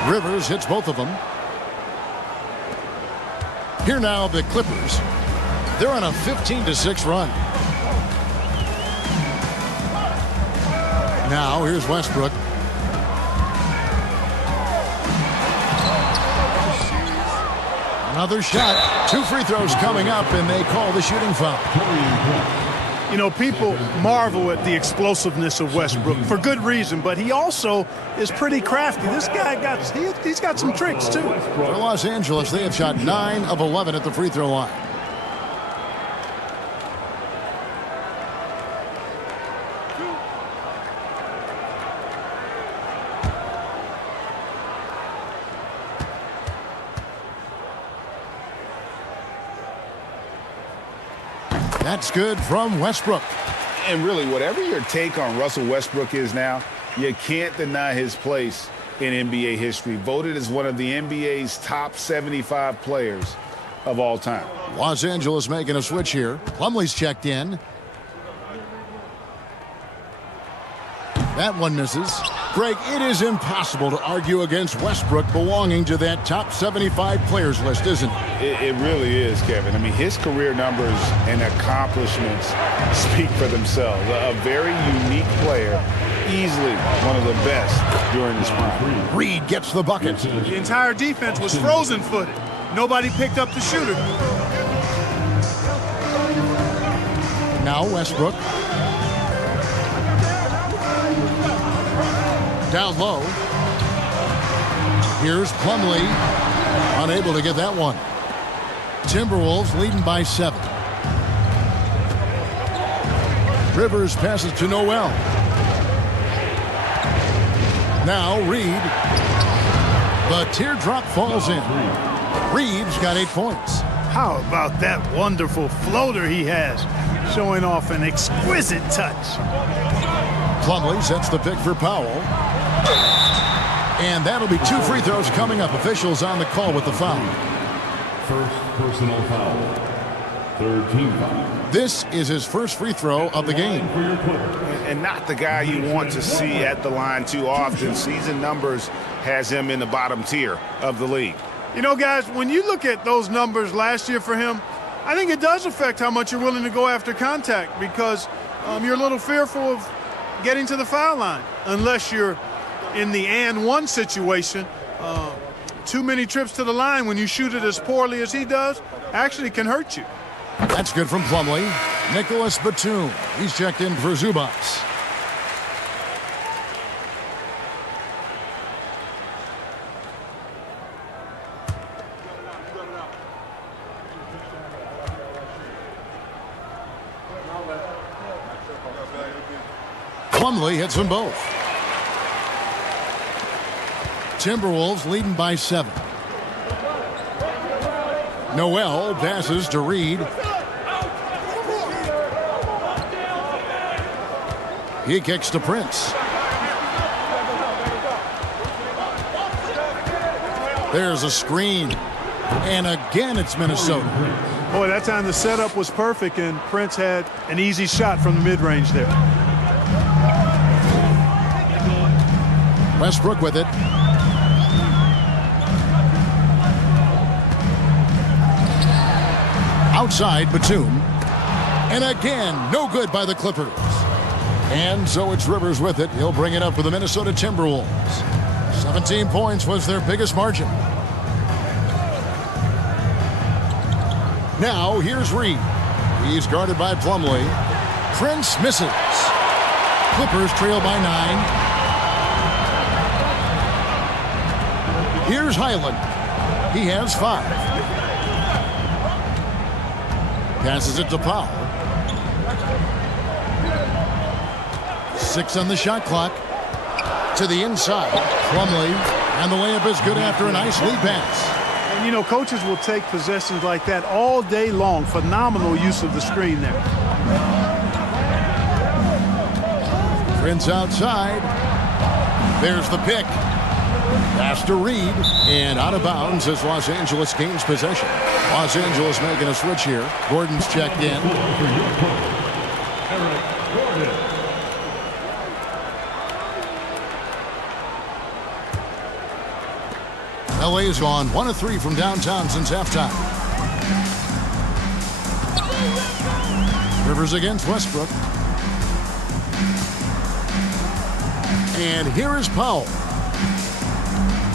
Rivers hits both of them. Here now, the Clippers. They're on a 15-6 run. Now here's Westbrook. Another shot. 2 free throws coming up, and they call the shooting foul. You know, people marvel at the explosiveness of Westbrook for good reason, but he also is pretty crafty. This guy he's got some tricks too. For Los Angeles, they have shot 9 of 11 at the free throw line. That's good from Westbrook. And really, whatever your take on Russell Westbrook is now, you can't deny his place in NBA history. Voted as one of the NBA's top 75 players of all time. Los Angeles making a switch here. Plumlee's checked in. That one misses. Greg, it is impossible to argue against Westbrook belonging to that top 75 players list, isn't it? It really is, Kevin. I mean, his career numbers and accomplishments speak for themselves. A very unique player, easily one of the best during his prime. Reed gets the bucket. The entire defense was frozen-footed. Nobody picked up the shooter. Now Westbrook. Down low. Here's Plumlee. Unable to get that one. Timberwolves leading by 7. Rivers passes to Noel. Now Reed. The teardrop falls in. Reed's got 8 points. How about that wonderful floater he has, showing off an exquisite touch. Plumlee sets the pick for Powell. And that'll be 2 free throws coming up. Officials on the call with the foul. First personal foul. Third team foul. This is his first free throw of the game. And not the guy you want to see at the line too often. Season numbers has him in the bottom tier of the league. You know, guys, when you look at those numbers last year for him, I think it does affect how much you're willing to go after contact, because you're a little fearful of getting to the foul line unless you're in the and one situation. Too many trips to the line when you shoot it as poorly as he does actually can hurt you. That's good from Plumlee. Nicholas Batum. He's checked in for Zubas. Plumlee hits them both. Timberwolves leading by 7. Noel passes to Reed. He kicks to Prince. There's a screen. And again, it's Minnesota. Boy, that time the setup was perfect, and Prince had an easy shot from the mid-range there. Westbrook with it. Outside, Batum. And again, no good by the Clippers. And so it's Rivers with it. He'll bring it up for the Minnesota Timberwolves. 17 points was their biggest margin. Now, here's Reed. He's guarded by Plumlee. Prince misses. Clippers trail by 9. Here's Highland. He has 5. Passes it to Powell. 6 on the shot clock. To the inside. Plumlee. And the layup is good after a nice lead pass. And, you know, coaches will take possessions like that all day long. Phenomenal use of the screen there. Prince outside. There's the pick. Pass to Reed. And out of bounds as Los Angeles gains possession. Los Angeles making a switch here. Gordon's checked in. LA has gone 1 of 3 from downtown since halftime. Rivers against Westbrook. And here is Powell.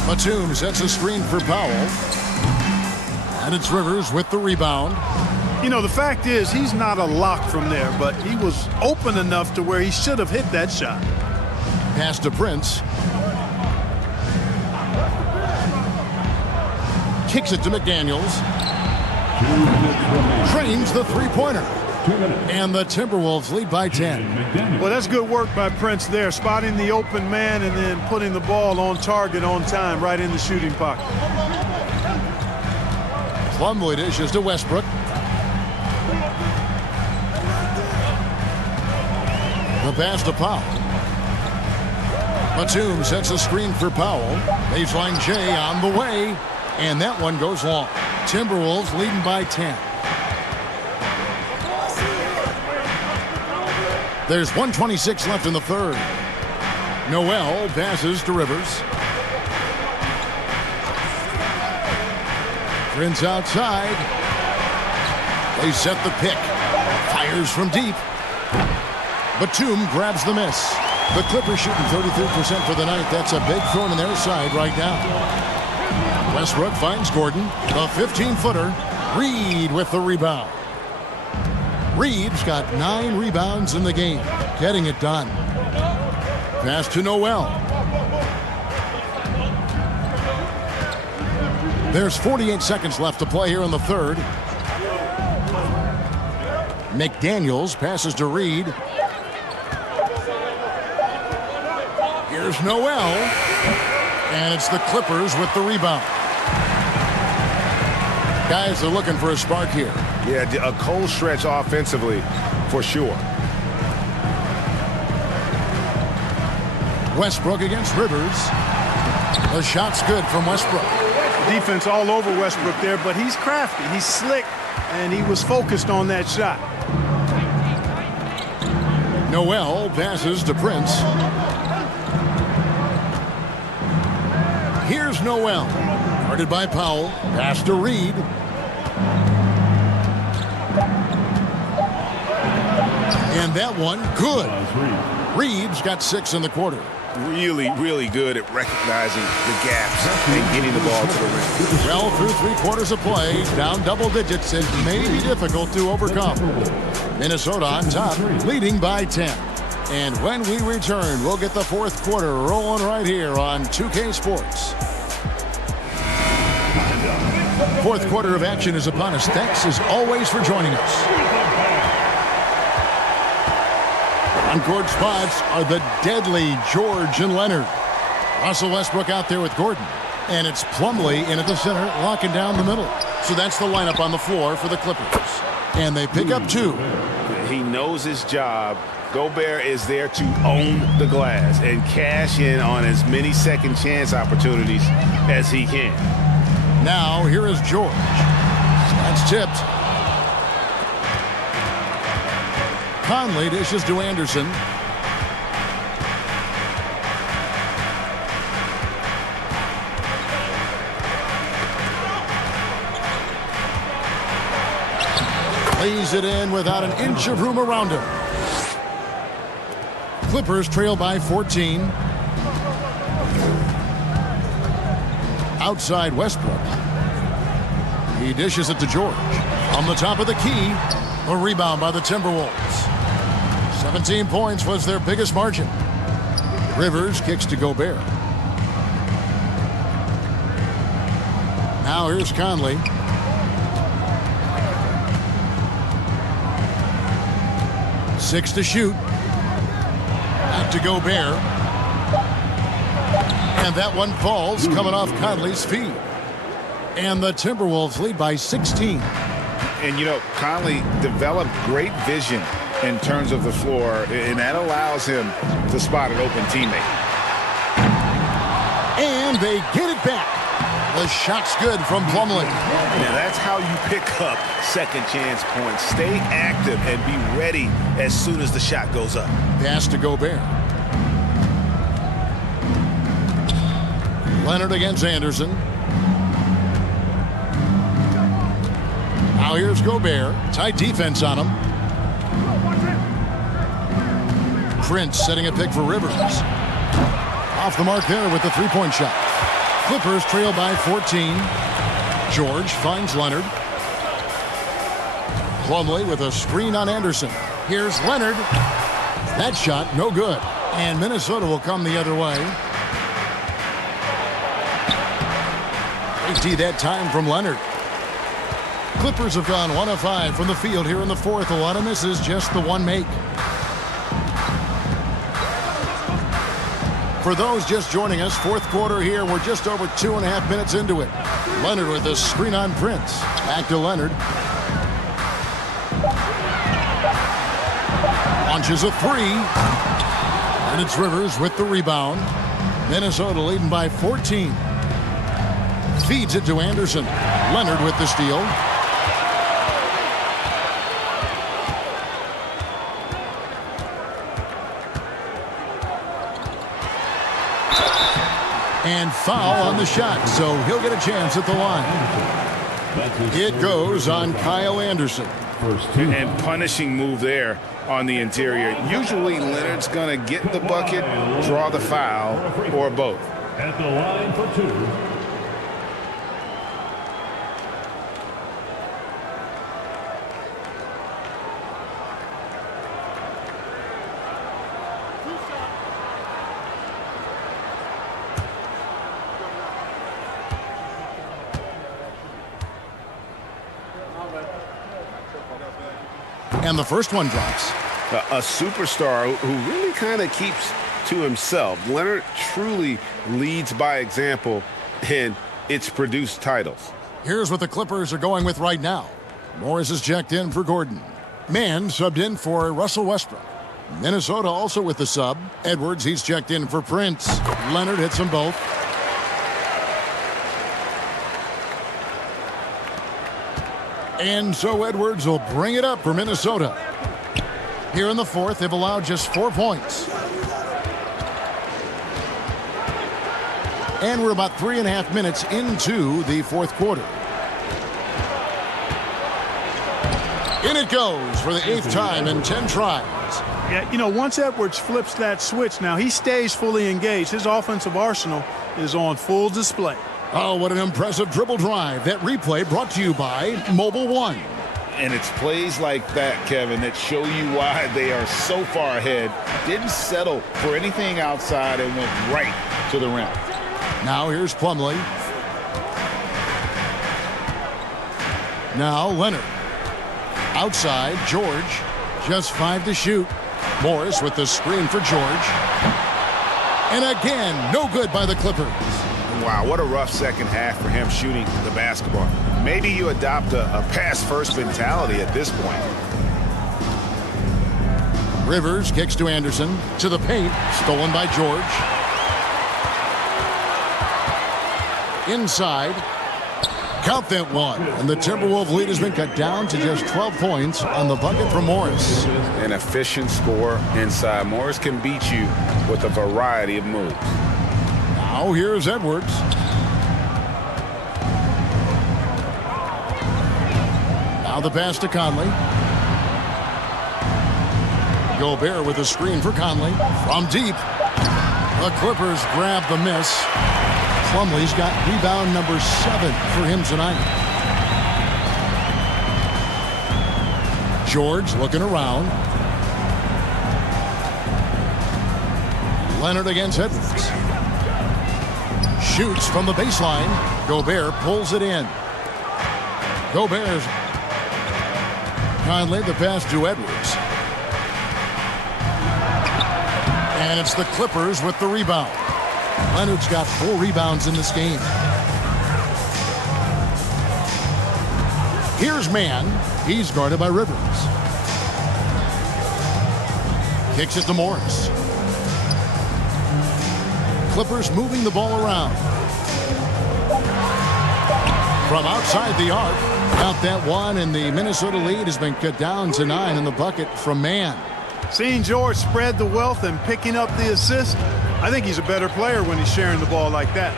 Batum sets a screen for Powell. And it's Rivers with the rebound. You know, the fact is he's not a lock from there, but he was open enough to where he should have hit that shot. Pass to Prince. Kicks it to McDaniels. Trains the three-pointer. And the Timberwolves lead by 10. Well, that's good work by Prince there, spotting the open man and then putting the ball on target on time right in the shooting pocket. Plumlee dishes to Westbrook. The pass to Powell. Batum sets a screen for Powell. Baseline J on the way. And that one goes long. Timberwolves leading by 10. There's 1:26 left in the third. Noel passes to Rivers. Prince outside. They set the pick. Fires from deep. Batum grabs the miss. The Clippers shooting 33% for the night. That's a big thorn in their side right now. Westbrook finds Gordon. A 15-footer. Reed with the rebound. Reed's got 9 rebounds in the game. Getting it done. Pass to Noel. There's 48 seconds left to play here in the third. McDaniels passes to Reed. Here's Noel. And it's the Clippers with the rebound. Guys are looking for a spark here. Yeah, a cold stretch offensively for sure. Westbrook against Rivers. The shot's good from Westbrook. Defense all over Westbrook there, but he's crafty. He's slick, and he was focused on that shot. Noel passes to Prince. Here's Noel. Guarded by Powell. Pass to Reed. And that one, good. Reed's got 6 in the quarter. Really, really good at recognizing the gaps and getting the ball to the rim. Well, through 3 quarters of play, down double digits, it may be difficult to overcome. Minnesota on top, leading by 10. And when we return, we'll get the fourth quarter rolling right here on 2K Sports. Fourth quarter of action is upon us. Thanks as always for joining us. On court spots are the deadly George and Leonard. Russell Westbrook out there with Gordon. And it's Plumlee in at the center, locking down the middle. So that's the lineup on the floor for the Clippers. And they pick up 2. He knows his job. Gobert is there to own the glass and cash in on as many second chance opportunities as he can. Now here is George. That's tipped. Conley dishes to Anderson. Lays it in without an inch of room around him. Clippers trail by 14. Outside Westbrook. He dishes it to George. On the top of the key, a rebound by the Timberwolves. 17 points was their biggest margin. Rivers kicks to Gobert. Now here's Conley. Six to shoot. Back to Gobert. And that one falls, coming off Conley's feet. And the Timberwolves lead by 16. And, you know, Conley developed great vision in terms of the floor, and that allows him to spot an open teammate. And they get it back. The shot's good from Plumlee. Now, that's how you pick up second chance points. Stay active and be ready as soon as the shot goes up. Pass to Gobert. Leonard against Anderson. Now here's Gobert. Tight defense on him. Prince setting a pick for Rivers. Off the mark there with the three-point shot. Clippers trail by 14. George finds Leonard. Plumlee with a screen on Anderson. Here's Leonard. That shot, no good. And Minnesota will come the other way. Safety that time from Leonard. Clippers have gone 1 of 5 from the field here in the fourth. A lot of misses, just the one make. For those just joining us, fourth quarter here. We're just over 2.5 minutes into it. Leonard with a screen on Prince. Back to Leonard. Launches a three. And it's Rivers with the rebound. Minnesota leading by 14. Feeds it to Anderson. Leonard with the steal. And foul on the shot, so he'll get a chance at the line. It goes on Kyle Anderson. And punishing move there on the interior. Usually Leonard's going to get the bucket, draw the foul, or both. At the line for two. And the first one drops. A superstar who really kind of keeps to himself. Leonard truly leads by example, and it's produced titles. Here's what the Clippers are going with right now. Morris is checked in for Gordon. Mann subbed in for Russell Westbrook. Minnesota also with the sub. Edwards, he's checked in for Prince. Leonard hits them both. And so Edwards will bring it up for Minnesota. Here in the fourth, they've allowed just 4 points. And we're about 3.5 minutes into the fourth quarter. In it goes for the 8th time in 10 tries. Yeah, you know, once Edwards flips that switch, now he stays fully engaged. His offensive arsenal is on full display. Oh, what an impressive dribble drive. That replay brought to you by Mobile One. And it's plays like that, Kevin, that show you why they are so far ahead. Didn't settle for anything outside and went right to the rim. Now here's Plumlee. Now Leonard. Outside, George. Just 5 to shoot. Morris with the screen for George. And again, no good by the Clippers. Wow, what a rough second half for him shooting the basketball. Maybe you adopt a pass-first mentality at this point. Rivers kicks to Anderson. To the paint. Stolen by George. Inside. Count that one. And the Timberwolves lead has been cut down to just 12 points on the bucket from Morris. An efficient score inside. Morris can beat you with a variety of moves. Now here's Edwards. Now the pass to Conley. Gobert with a screen for Conley. From deep. The Clippers grab the miss. Plumlee's got rebound number 7 for him tonight. George looking around. Leonard against Edwards. Shoots from the baseline. Gobert pulls it in. Gobert's Conley, the pass to Edwards. And it's the Clippers with the rebound. Leonard's got 4 rebounds in this game. Here's Mann. He's guarded by Rivers. Kicks it to Morris. Clippers moving the ball around. From outside the arc. Count that one, and the Minnesota lead has been cut down to 9 in the bucket from Mann. Seeing George spread the wealth and picking up the assist, I think he's a better player when he's sharing the ball like that.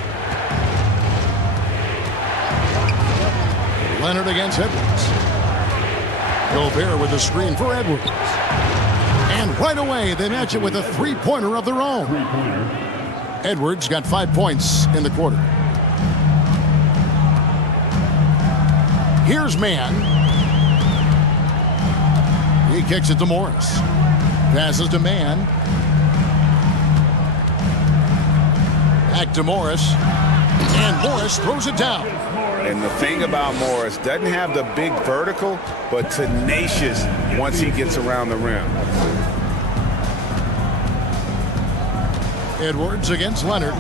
Leonard against Edwards. Gobert with a screen for Edwards. And right away, they match it with a three-pointer of their own. Edwards got 5 points in the quarter. Here's Mann. He kicks it to Morris. Passes to Mann. Back to Morris. And Morris throws it down. And the thing about Morris, doesn't have the big vertical, but tenacious once he gets around the rim. Edwards against Leonard.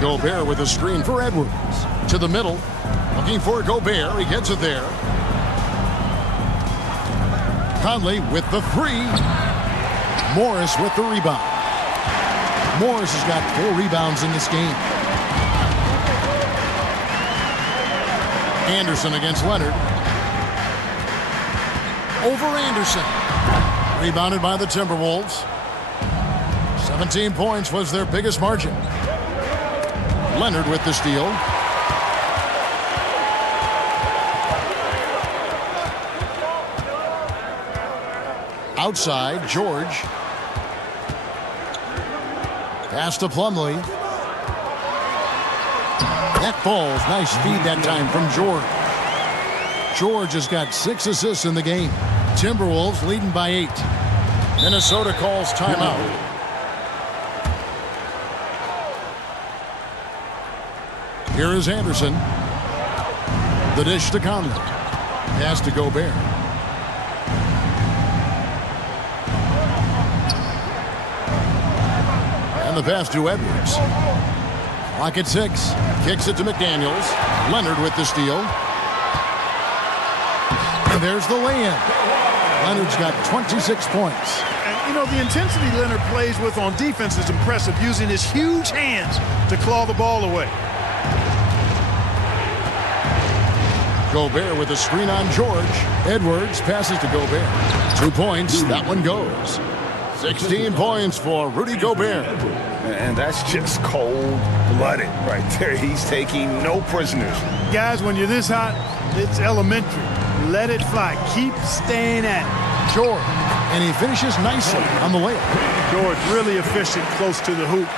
Gobert with a screen for Edwards. To the middle. Looking for Gobert. He gets it there. Conley with the three. Morris with the rebound. Morris has got 4 rebounds in this game. Anderson against Leonard. Over Anderson. Rebounded by the Timberwolves. 17 points was their biggest margin. Leonard with the steal. Outside, George. Pass to Plumlee. That falls. Nice feed that time from George. George has got 6 assists in the game. Timberwolves leading by 8. Minnesota calls timeout. Here is Anderson. The dish to Conley. Pass to Gobert. And the pass to Edwards. Clock at 6. Kicks it to McDaniels. Leonard with the steal. And there's the lay-in. Leonard's got 26 points. And, you know, the intensity Leonard plays with on defense is impressive, using his huge hands to claw the ball away. Gobert with a screen on George. Edwards passes to Gobert. 2 points. That one goes. 16 points for Rudy Gobert. And that's just cold-blooded right there. He's taking no prisoners. Guys, when you're this hot, it's elementary. Let it fly. Keep staying at it. George. And he finishes nicely on the layup. George really efficient close to the hoop.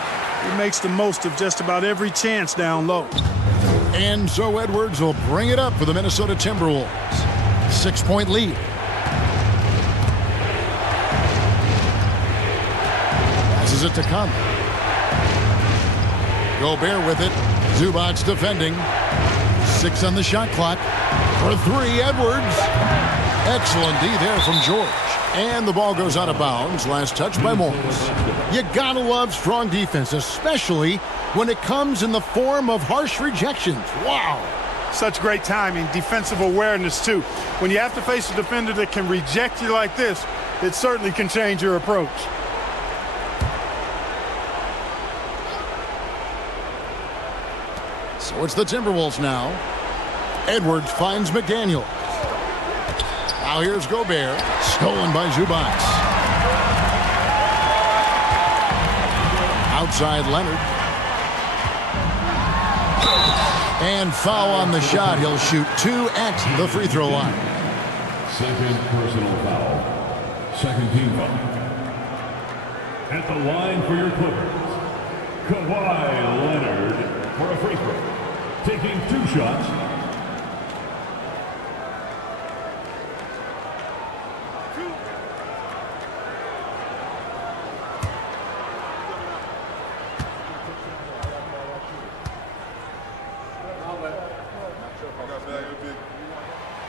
He makes the most of just about every chance down low. And so Edwards will bring it up for the Minnesota Timberwolves. 6-point lead. Passes it to Conley. Gobert with it. Zubac's defending. 6 on the shot clock. For 3, Edwards. Excellent D there from George. And the ball goes out of bounds. Last touch by Morris. You gotta love strong defense, especially when it comes in the form of harsh rejections. Wow. Such great timing, defensive awareness too. When you have to face a defender that can reject you like this, it certainly can change your approach. So it's the Timberwolves now. Edwards finds McDaniel. Now here's Gobert. Stolen by Zubac. Outside Leonard. And foul on the shot. He'll shoot 2 at the free throw line. Second personal foul. Second team foul. At the line for your Clippers, Kawhi Leonard for a free throw. Taking 2 shots.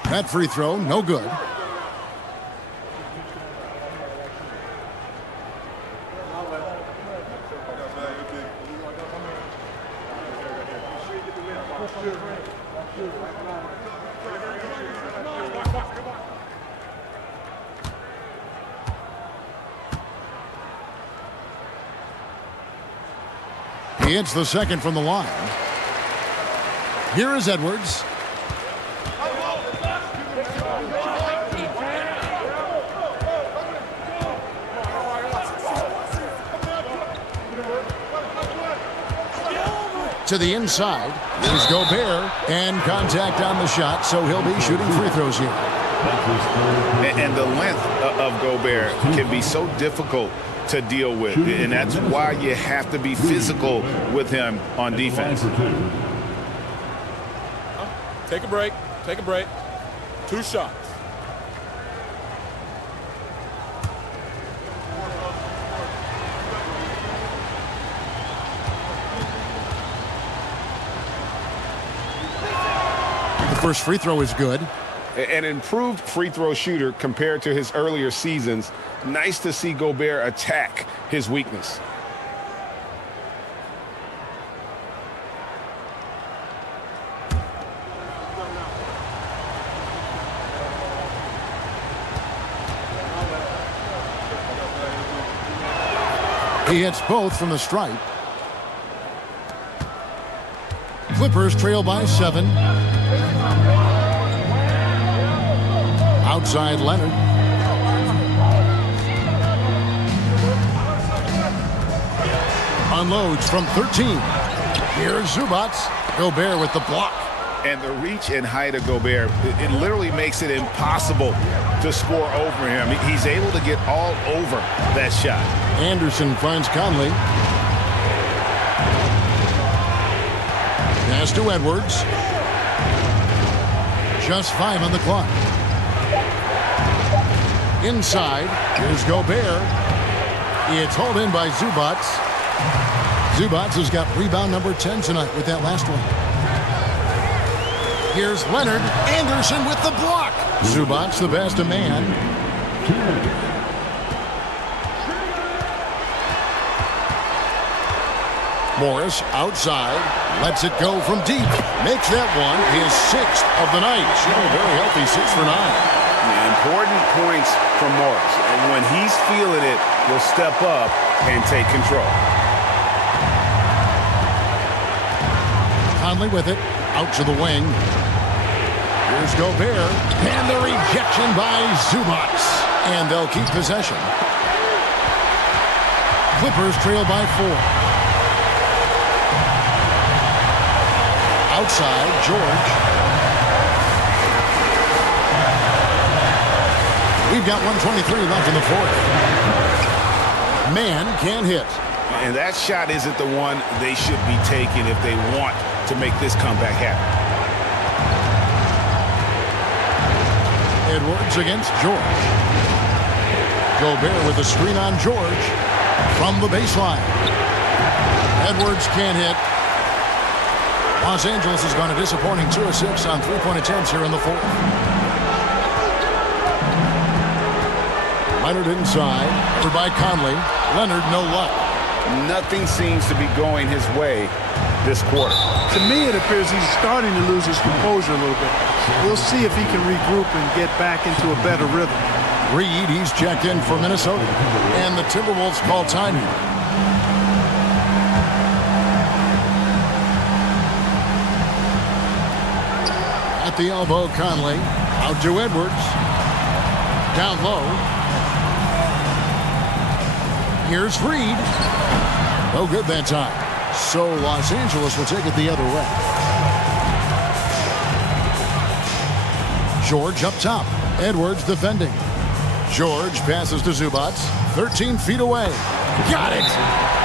That free throw, no good. He hits the second from the line. Here is Edwards. To the inside. Here's Gobert. And contact on the shot, so he'll be shooting free throws here. And the length of Gobert can be so difficult to deal with. And that's why you have to be physical with him on defense. Take a break. Take a break. 2 shots. The first free throw is good. An improved free throw shooter compared to his earlier seasons. Nice to see Gobert attack his weakness. He hits both from the stripe. Clippers trail by 7. Outside Leonard. Unloads from 13. Here's Zubac. Gobert with the block. And the reach and height of Gobert, it literally makes it impossible to score over him. He's able to get all over that shot. Anderson finds Conley. Pass to Edwards. Just 5 on the clock. Inside, here's Gobert. It's hauled in by Zubac. Zubac has got rebound number 10 tonight with that last one. Here's Leonard. Anderson with the block. Zubac, the best of man. Morris outside. Lets it go from deep. Makes that one his 6th of the night. Shooting very healthy, 6 for 9. Important points from Morris. And when he's feeling it, he'll step up and take control. Conley with it. Out to the wing. Here's Gobert. And the rejection by Zubac. And they'll keep possession. Clippers trail by 4. Outside, George. We've got 1:23 left in the 4th. Man can't hit. And that shot isn't the one they should be taking if they want to make this comeback happen. Edwards against George. Gobert with a screen on George from the baseline. Edwards can't hit. Los Angeles has gone a disappointing 2 of 6 on 3-point attempts here in the 4th. Leonard inside. Over by Conley. Leonard, no luck. Nothing seems to be going his way this quarter. To me, it appears he's starting to lose his composure a little bit. We'll see if he can regroup and get back into a better rhythm. Reed, he's checked in for Minnesota. And the Timberwolves call time here. At the elbow, Conley. Out to Edwards. Down low. Here's Reed. No good that time. So Los Angeles will take it the other way. George up top. Edwards defending. George passes to Zubac. 13 feet away. Got it.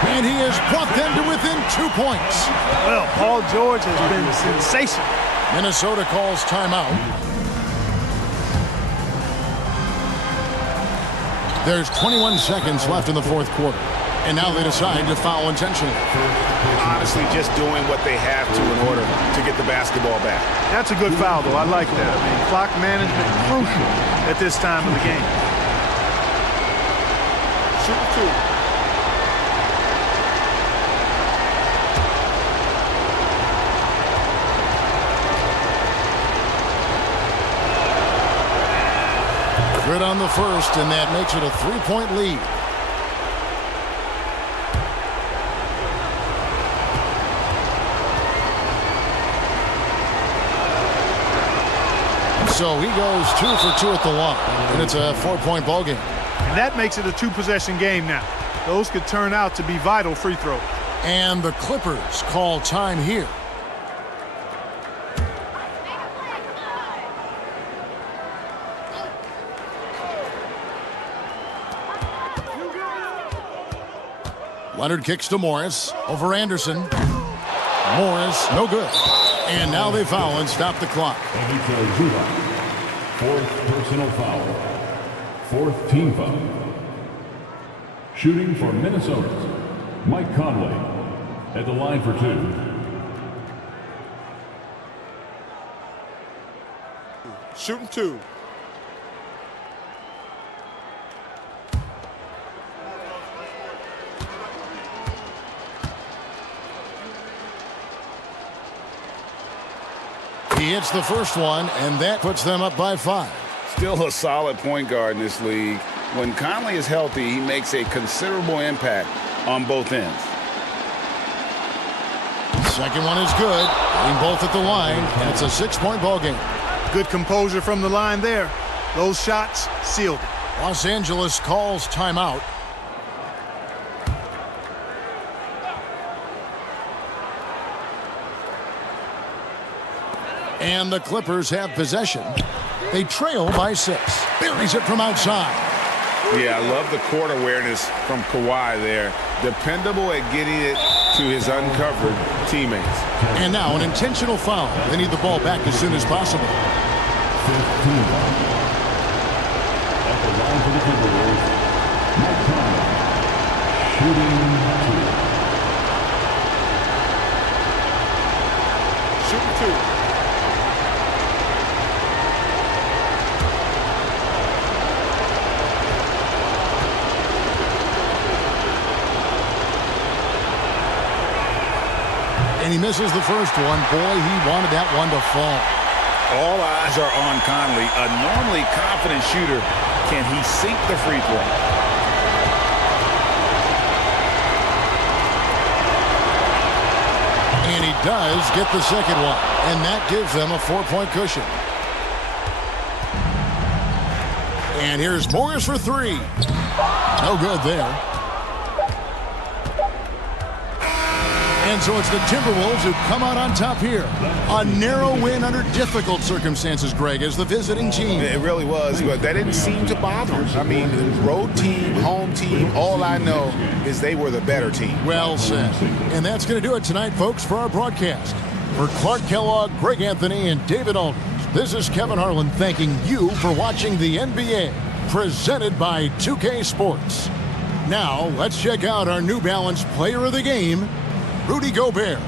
And he has brought them to within 2 points. Well, Paul George has been sensational. Minnesota calls timeout. There's 21 seconds left in the 4th quarter. And now they decide to foul intentionally. Honestly, just doing what they have to in order to get the basketball back. That's a good foul, though. I like that. I mean, clock management crucial at this time of the game. Shoot 2. Good on the first, and that makes it a 3-point lead. So he goes 2 for 2 at the line, and it's a 4-point ball game. And that makes it a 2-possession game now. Those could turn out to be vital free throws. And the Clippers call time here. Leonard kicks to Morris. Over Anderson. Morris, no good. And now they foul and stop the clock. And it's a Zubac. Fourth personal foul. Fourth team foul. Shooting for Minnesota, Mike Conley at the line for 2. Shooting 2. He hits the first one, and that puts them up by 5. Still a solid point guard in this league. When Conley is healthy, he makes a considerable impact on both ends. Second one is good. Hitting both at the line, and it's a 6-point ball game. Good composure from the line there. Those shots sealed it. Los Angeles calls timeout. And the Clippers have possession. They trail by 6. Buries it from outside. Yeah, I love the court awareness from Kawhi there. Dependable at getting it to his uncovered teammates. And now an intentional foul. They need the ball back as soon as possible. 15. At the line for the Timberwolves, Mike Conley. Shooting 2. Shooting 2. And he misses the first one. Boy, he wanted that one to fall. All eyes are on Conley, a normally confident shooter. Can he sink the free throw? And he does get the second one. And that gives them a 4-point cushion. And here's Morris for 3. No good there. And so it's the Timberwolves who come out on top here. A narrow win under difficult circumstances, Greg, as the visiting team. It really was, but that didn't seem to bother him. I mean, road team, home team, all I know is they were the better team. Well said. And that's going to do it tonight, folks, for our broadcast. For Clark Kellogg, Greg Anthony, and David Aldridge, this is Kevin Harlan thanking you for watching the NBA, presented by 2K Sports. Now, let's check out our New Balance player of the game, Rudy Gobert.